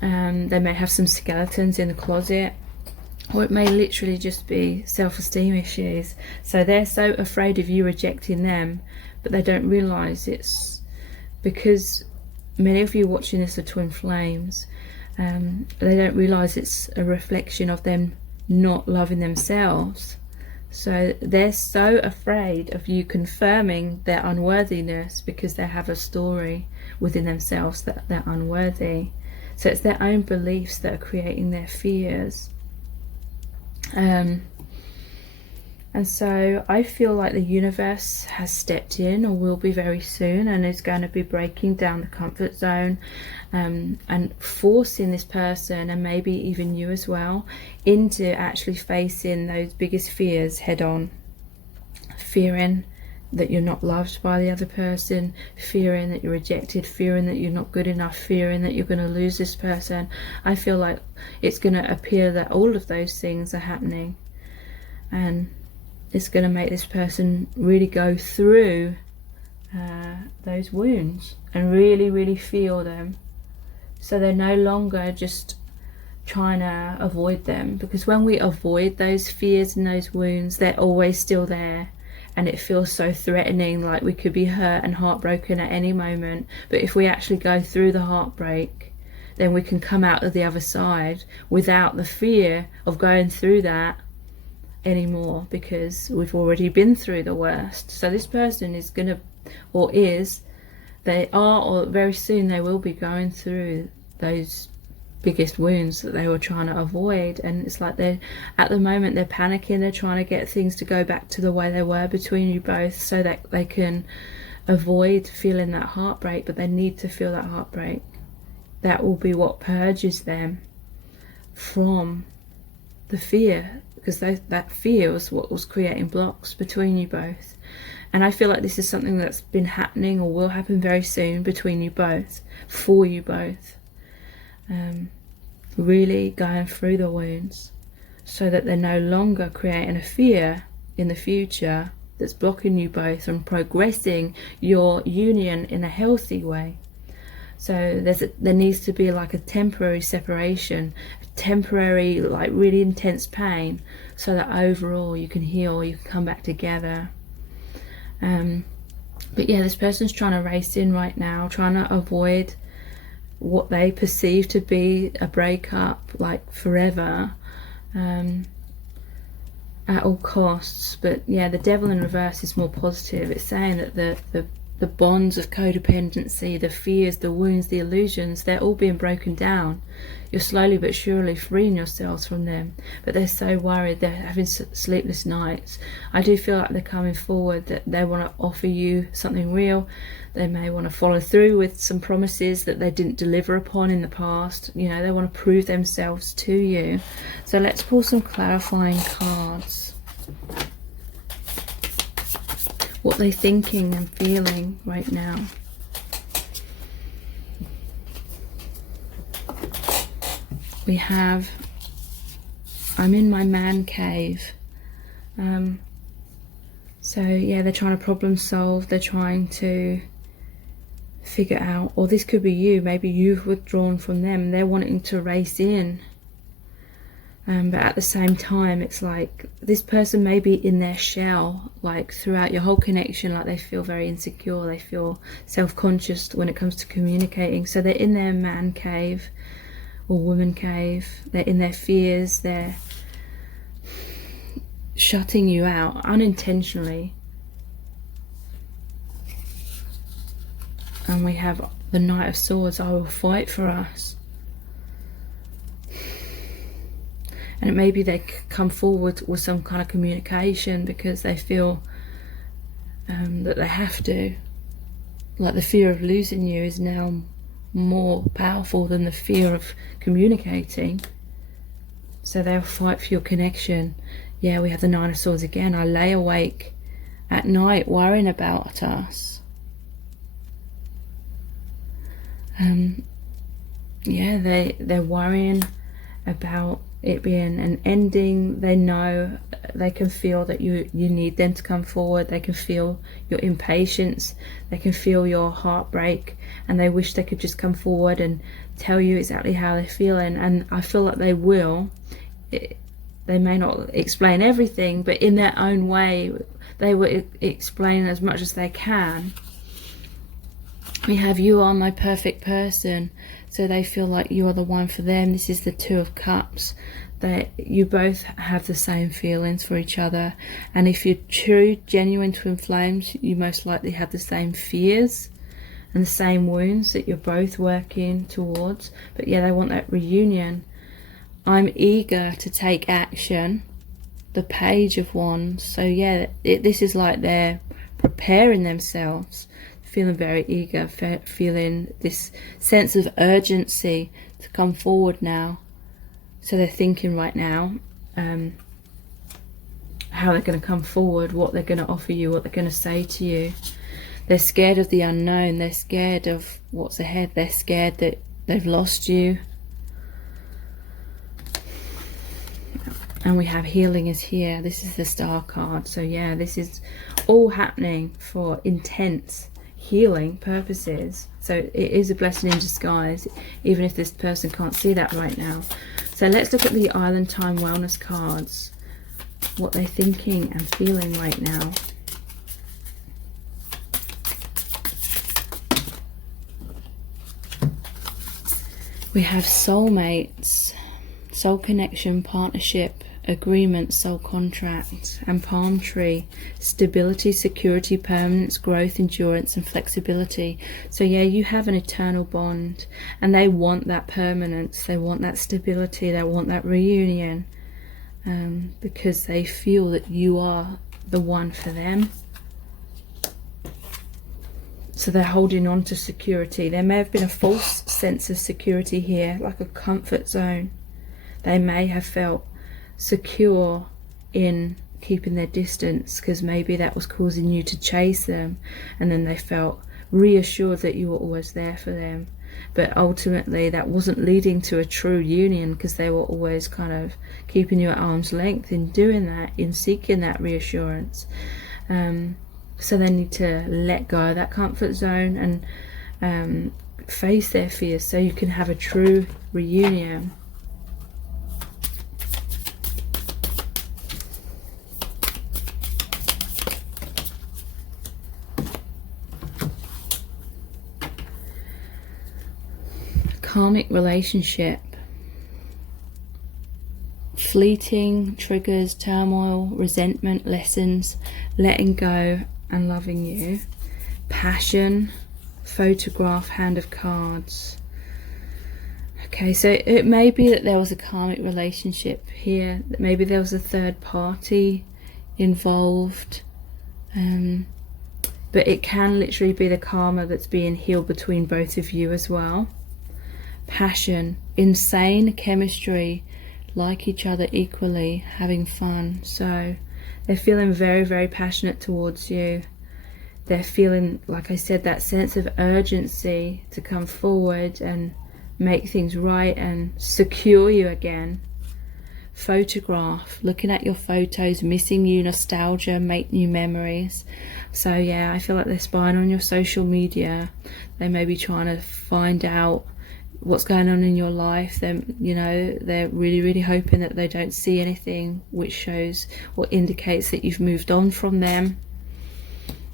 They may have some skeletons in the closet, or it may literally just be self-esteem issues. So they're so afraid of you rejecting them, but they don't realize it's because many of you watching this are twin flames. They don't realize it's a reflection of them not loving themselves. So they're so afraid of you confirming their unworthiness because they have a story within themselves that they're unworthy. So it's their own beliefs that are creating their fears. And so I feel like the universe has stepped in, or will be very soon, and is going to be breaking down the comfort zone, and forcing this person, and maybe even you as well, into actually facing those biggest fears head on. Fearing that you're not loved by the other person, fearing that you're rejected, fearing that you're not good enough, fearing that you're going to lose this person. I feel like it's going to appear that all of those things are happening, and it's going to make this person really go through those wounds and really feel them, so they're no longer just trying to avoid them. Because when we avoid those fears and those wounds, they're always still there, and it feels so threatening, like we could be hurt and heartbroken at any moment. But if we actually go through the heartbreak, then we can come out of the other side without the fear of going through that anymore, because we've already been through the worst. So this person is going to, or is, they are, or very soon they will be going through those biggest wounds that they were trying to avoid. And it's like they're, at the moment, they're panicking, they're trying to get things to go back to the way they were between you both, so that they can avoid feeling that heartbreak. But they need to feel that heartbreak. That will be what purges them from the fear, because that fear was what was creating blocks between you both. And I feel like this is something that's been happening, or will happen very soon, between you both, for you both. Really going through the wounds, so that they're no longer creating a fear in the future that's blocking you both from progressing your union in a healthy way. So there needs to be like a temporary separation, a temporary, like really intense pain, so that overall you can heal, you can come back together. But yeah, this person's trying to race in right now, trying to avoid what they perceive to be a breakup, like forever, at all costs. But yeah, the devil in reverse is more positive. It's saying that the the bonds of codependency, the fears, the wounds, the illusions, they're all being broken down. You're slowly but surely freeing yourselves from them, but they're so worried, they're having sleepless nights. I do feel like they're coming forward, that they want to offer you something real. They may want to follow through with some promises that they didn't deliver upon in the past. You know, they want to prove themselves to you. So let's pull some clarifying cards. What they're thinking and feeling right now. We have, I'm in my man cave. So yeah, they're trying to problem solve. They're trying to figure out, or this could be you. Maybe you've withdrawn from them. They're wanting to race in. But at the same time, it's like this person may be in their shell, like throughout your whole connection, like they feel very insecure, they feel self-conscious when it comes to communicating. So they're in their man cave or woman cave, they're in their fears, they're shutting you out unintentionally. And we have the Knight of Swords, I will fight for us. And it may be they come forward with some kind of communication because they feel that they have to. Like the fear of losing you is now more powerful than the fear of communicating. So they'll fight for your connection. Yeah, we have the Nine of Swords again. I lay awake at night worrying about us. Yeah, they're worrying about it being an ending. They know, they can feel that you need them to come forward. They can feel your impatience, they can feel your heartbreak, and they wish they could just come forward and tell you exactly how they're feeling. And I feel like they will. They may not explain everything, but in their own way they will explain as much as they can. We have, you are my perfect person. So they feel like you are the one for them. This is the Two of Cups. That you both have the same feelings for each other. And if you're true, genuine twin flames, you most likely have the same fears and the same wounds that you're both working towards. But yeah, they want that reunion. I'm eager to take action. The Page of Wands. So yeah, this is like they're preparing themselves, feeling very eager, feeling this sense of urgency to come forward now. So they're thinking right now how they're going to come forward, what they're going to offer you, what they're going to say to you. They're scared of the unknown. They're scared of what's ahead. They're scared that they've lost you. And we have healing is here. This is the Star card. So yeah, this is all happening for intense healing purposes. So it is a blessing in disguise, even if this person can't see that right now. So let's look at the Island Time Wellness cards, what they're thinking and feeling right now. We have soulmates, soul connection, partnership, agreement, soul contract, and palm tree. Stability, security, permanence, growth, endurance, and flexibility. So yeah, you have an eternal bond, and they want that permanence, they want that stability, they want that reunion, because they feel that you are the one for them. So they're holding on to security. There may have been a false sense of security here, like a comfort zone. They may have felt secure in keeping their distance because maybe that was causing you to chase them, and then they felt reassured that you were always there for them. But ultimately that wasn't leading to a true union because they were always kind of keeping you at arm's length in doing that, in seeking that reassurance. So they need to let go of that comfort zone and face their fears so you can have a true reunion. Karmic relationship. Fleeting triggers, turmoil, resentment, lessons, letting go and loving you. passion, photograph, hand of cards. Okay, so it may be that there was a karmic relationship here, that maybe there was a third party involved, but it can literally be the karma that's being healed between both of you as well. Passion, insane chemistry, like each other equally, having fun. So they're feeling very, very passionate towards you. They're feeling, like I said, that sense of urgency to come forward and make things right and secure you again. Photograph, looking at your photos, missing you, nostalgia, make new memories. So yeah, I feel like they're spying on your social media. They may be trying to find out what's going on in your life. Then, you know, they're really, really hoping that they don't see anything which shows or indicates that you've moved on from them.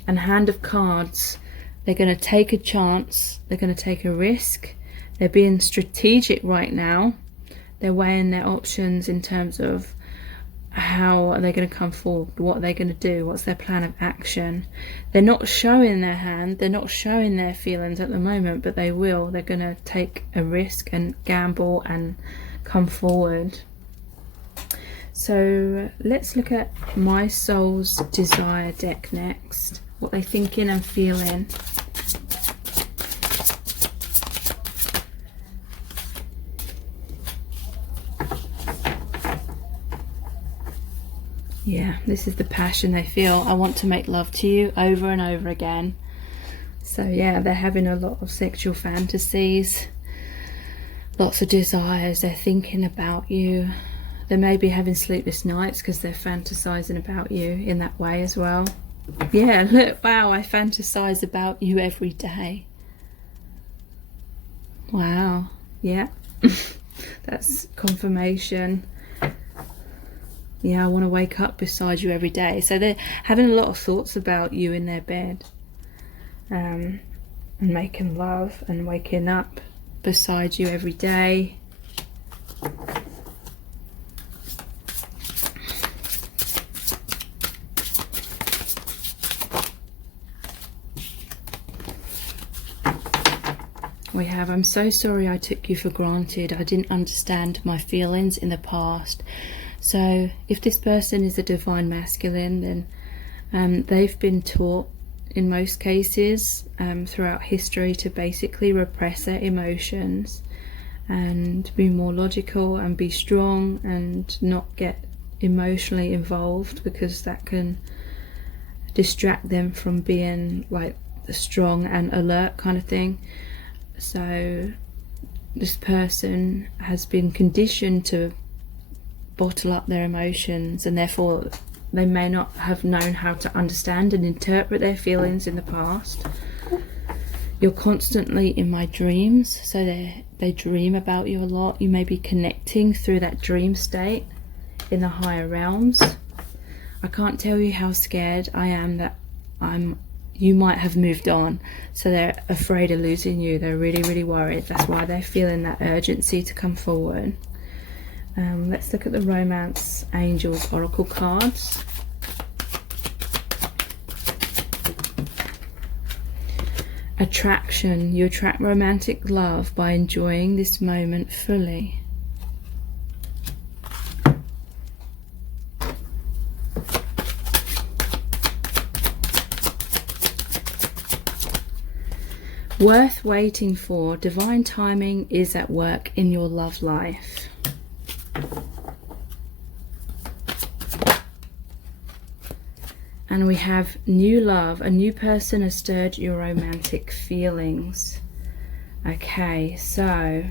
And hand of cards, they're going to take a chance, they're going to take a risk. They're being strategic right now. They're weighing their options in terms of how are they going to come forward, what are they going to do, what's their plan of action. They're not showing their hand, they're not showing their feelings at the moment, but they will. They're going to take a risk and gamble and come forward. So let's look at My Soul's Desire deck next. What they're thinking and feeling. Yeah, this is the passion they feel. I want to make love to you over and over again. So yeah, they're having a lot of sexual fantasies, lots of desires. They're thinking about you. They may be having sleepless nights because they're fantasizing about you in that way as well. Yeah, look, wow, I fantasize about you every day. Wow, yeah. That's confirmation. Yeah, I want to wake up beside you every day. So they're having a lot of thoughts about you in their bed, and making love and waking up beside you every day. We have, I'm so sorry I took you for granted. I didn't understand my feelings in the past. So if this person is a divine masculine, then they've been taught in most cases throughout history to basically repress their emotions and be more logical and be strong and not get emotionally involved, because that can distract them from being like the strong and alert kind of thing. So this person has been conditioned to bottle up their emotions, and therefore they may not have known how to understand and interpret their feelings in the past. You're constantly in my dreams, so they dream about you a lot. You may be connecting through that dream state in the higher realms. I can't tell you how scared I am that you might have moved on, so they're afraid of losing you. They're really, really worried. That's why they're feeling that urgency to come forward. Let's look at the Romance Angels Oracle cards. Attraction. You attract romantic love by enjoying this moment fully. Worth waiting for. Divine timing is at work in your love life. And we have new love. A new person has stirred your romantic feelings. Okay, so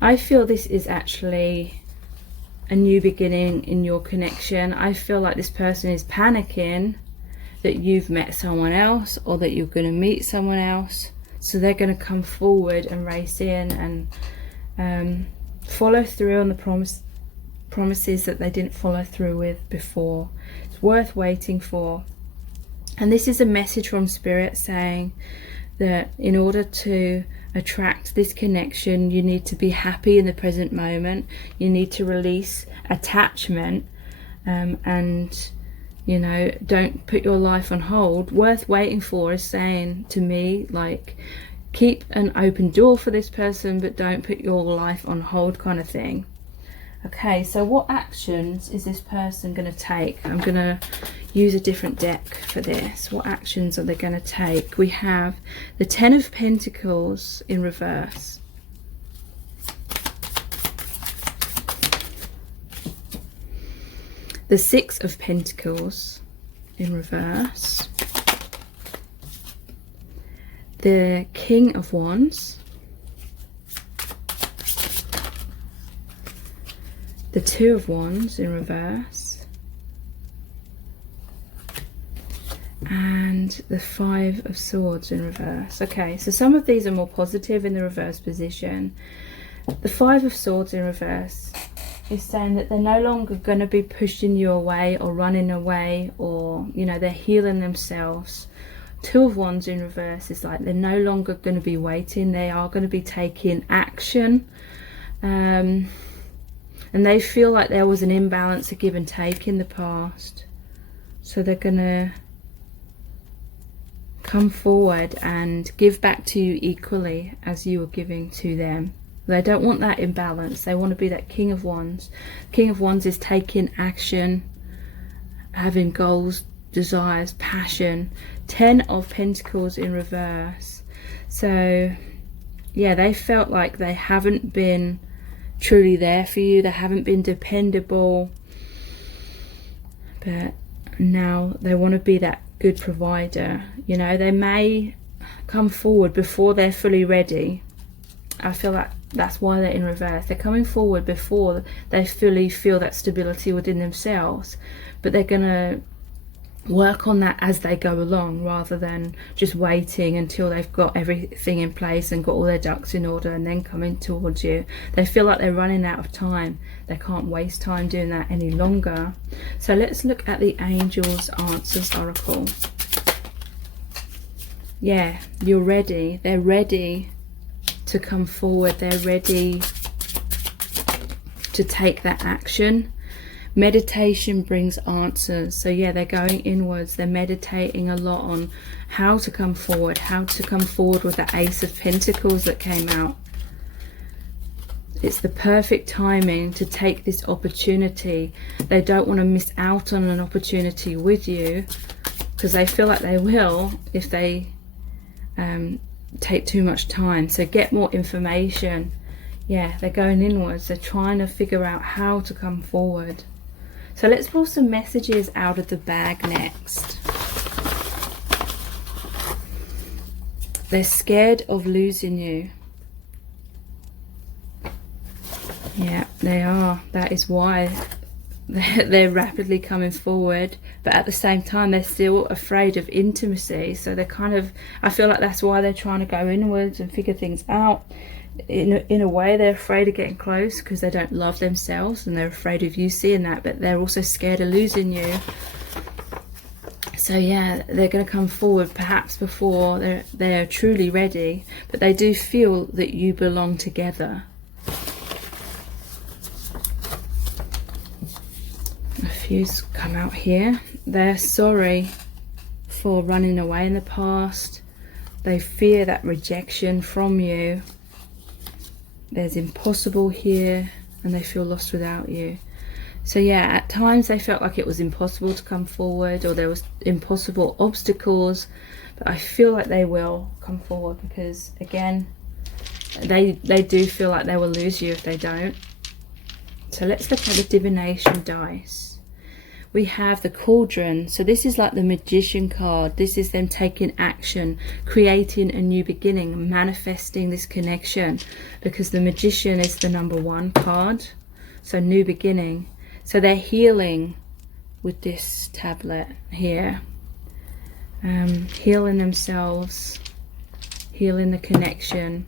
I feel this is actually a new beginning in your connection. I feel like this person is panicking that you've met someone else or that you're going to meet someone else. So they're going to come forward and race in and follow through on the promises that they didn't follow through with before. It's worth waiting for. And this is a message from Spirit saying that in order to attract this connection, you need to be happy in the present moment. You need to release attachment and You know, don't put your life on hold. Worth waiting for is saying to me, like, keep an open door for this person, but don't put your life on hold, kind of thing. Okay, so what actions is this person going to take? I'm going to use a different deck for this. What actions are they going to take? We have the Ten of Pentacles in reverse. The Six of Pentacles in reverse. The King of Wands. The Two of Wands in reverse. And the Five of Swords in reverse. Okay, so some of these are more positive in the reverse position. The Five of Swords in reverse is saying that they're no longer going to be pushing you away or running away, or, you know, they're healing themselves. Two of Wands in reverse is like they're no longer going to be waiting. They are going to be taking action. And they feel like there was an imbalance, a give and take in the past. So they're going to come forward and give back to you equally as you were giving to them. They don't want that imbalance. They want to be that King of Wands. King of Wands is taking action, having goals, desires, passion. Ten of Pentacles in reverse. So, yeah, they felt like they haven't been truly there for you. They haven't been dependable. But now they want to be that good provider. You know, they may come forward before they're fully ready. I feel like that's why they're in reverse. They're coming forward before they fully feel that stability within themselves, but they're going to work on that as they go along, rather than just waiting until they've got everything in place and got all their ducks in order and then coming towards you. They feel like they're running out of time. They can't waste time doing that any longer. So let's look at the Angels Answers Oracle. Yeah, you're ready. They're ready to come forward. They're ready to take that action. Meditation brings answers. So yeah, they're going inwards. They're meditating a lot on how to come forward, with the Ace of Pentacles that came out. It's the perfect timing to take this opportunity. They don't want to miss out on an opportunity with you, because they feel like they will if they take too much time. So get more information. Yeah, they're going inwards. They're trying to figure out how to come forward. So let's pull some messages out of the bag next. They're scared of losing you. Yeah, they are. That is why they're rapidly coming forward, but at the same time they're still afraid of intimacy. So they're kind of, I feel like that's why they're trying to go inwards and figure things out. In a way, they're afraid of getting close because they don't love themselves, and they're afraid of you seeing that, but they're also scared of losing you. So yeah, they're going to come forward perhaps before they're truly ready, but they do feel that you belong together. A few's come out here. They're sorry for running away in the past. They fear that rejection from you. There's impossible here, and they feel lost without you. So yeah, at times they felt like it was impossible to come forward, or there was impossible obstacles, but I feel like they will come forward, because again, they do feel like they will lose you if they don't. So let's look at the divination dice. We have the Cauldron. So this is like the Magician card. This is them taking action, creating a new beginning, manifesting this connection, because the Magician is the #1 card. So new beginning. So they're healing with this tablet here. Healing themselves, healing the connection.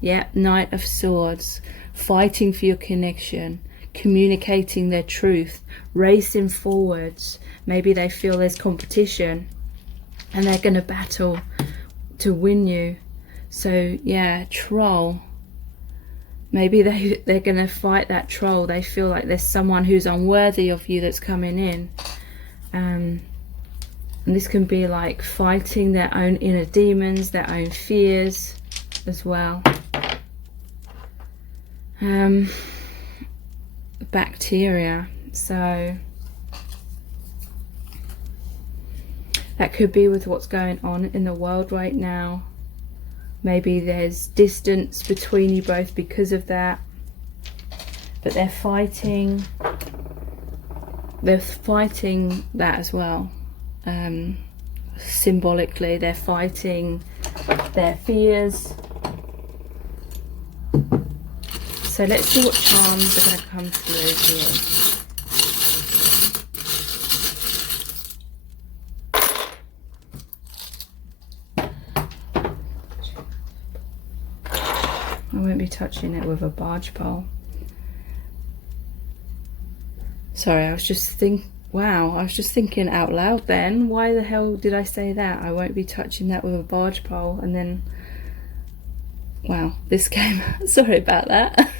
Yeah, Knight of Swords, fighting for your connection, communicating their truth, racing forwards. Maybe they feel there's competition and they're going to battle to win you. So yeah, Troll. Maybe they're going to fight that troll. They feel like there's someone who's unworthy of you that's coming in. And this can be like fighting their own inner demons, their own fears as well. Bacteria. So that could be with what's going on in the world right now. Maybe there's distance between you both because of that. But they're fighting that as well. Symbolically, they're fighting their fears. So let's see what charms are going to come through here. I won't be touching it with a barge pole. Sorry, I was just thinking out loud then. Why the hell did I say that? I won't be touching that with a barge pole. And then, wow, this came. Sorry about that.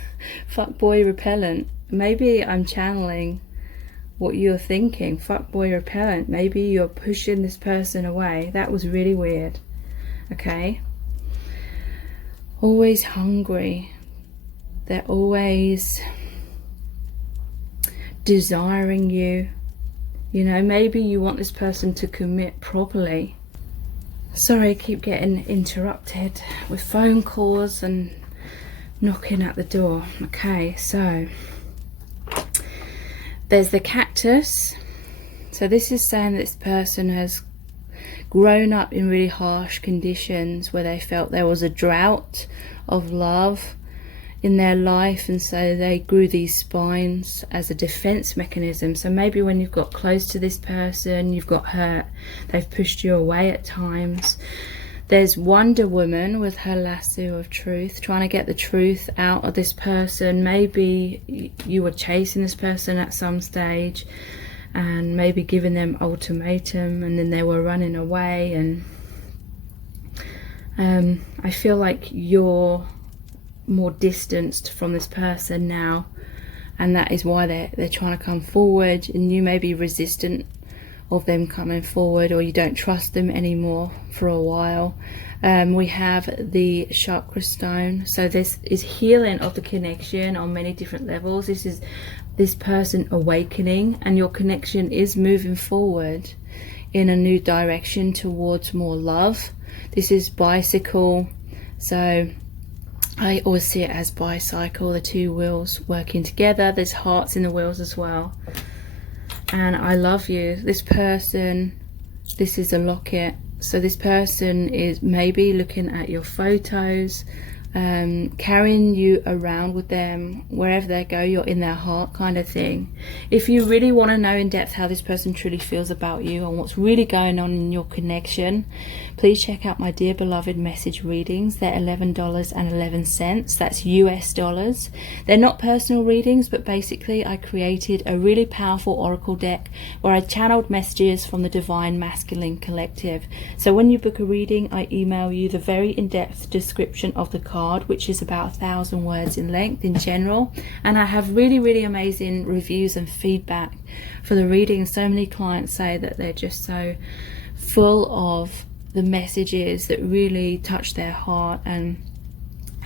Fuckboy repellent. Maybe I'm channeling what you're thinking. Fuckboy repellent. Maybe you're pushing this person away. That was really weird. Okay. Always hungry. They're always desiring you. You know, maybe you want this person to commit properly. Sorry, I keep getting interrupted with phone calls and knocking at the door. Okay, so there's the cactus. So this is saying that this person has grown up in really harsh conditions where they felt there was a drought of love in their life, and so they grew these spines as a defense mechanism. So maybe when you've got close to this person, you've got hurt, they've pushed you away at times. There's Wonder Woman with her lasso of truth, trying to get the truth out of this person. Maybe you were chasing this person at some stage and maybe giving them ultimatum, and then they were running away. And I feel like you're more distanced from this person now, and that is why they're trying to come forward, and you may be resistant of them coming forward, or you don't trust them anymore for a while. We have the chakra stone. So this is healing of the connection on many different levels. This is this person awakening, and your connection is moving forward in a new direction towards more love. This is bicycle. So I always see it as bicycle, the two wheels working together. There's hearts in the wheels as well. And I love you. This person, this is a locket. So this person is maybe looking at your photos, carrying you around with them wherever they go. You're in their heart, kind of thing. If you really want to know in depth how this person truly feels about you and what's really going on in your connection, please check out my Dear Beloved message readings. They're $11.11. That's US dollars. They're not personal readings, but basically I created a really powerful oracle deck where I channeled messages from the Divine Masculine Collective. So when you book a reading, I email you the very in-depth description of the card, which is about 1,000 words in length in general, and I have really amazing reviews and feedback for the reading. So many clients say that they're just so full of the messages that really touch their heart and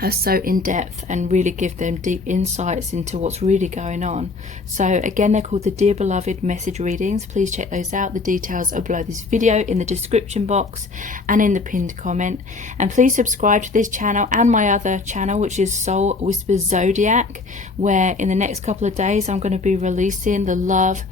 are so in depth and really give them deep insights into what's really going on. So again, they're called the Dear Beloved message readings. Please check those out. The details are below this video in the description box and in the pinned comment. And please subscribe to this channel and my other channel, which is Soul Whisper Zodiac, where in the next couple of days I'm going to be releasing the love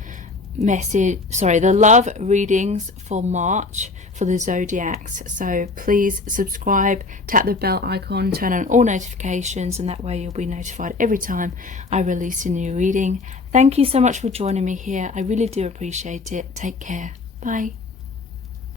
readings for March for the zodiacs. So please subscribe, tap the bell icon, turn on all notifications, and that way you'll be notified every time I release a new reading. Thank you so much for joining me here. I really do appreciate it. Take care. Bye.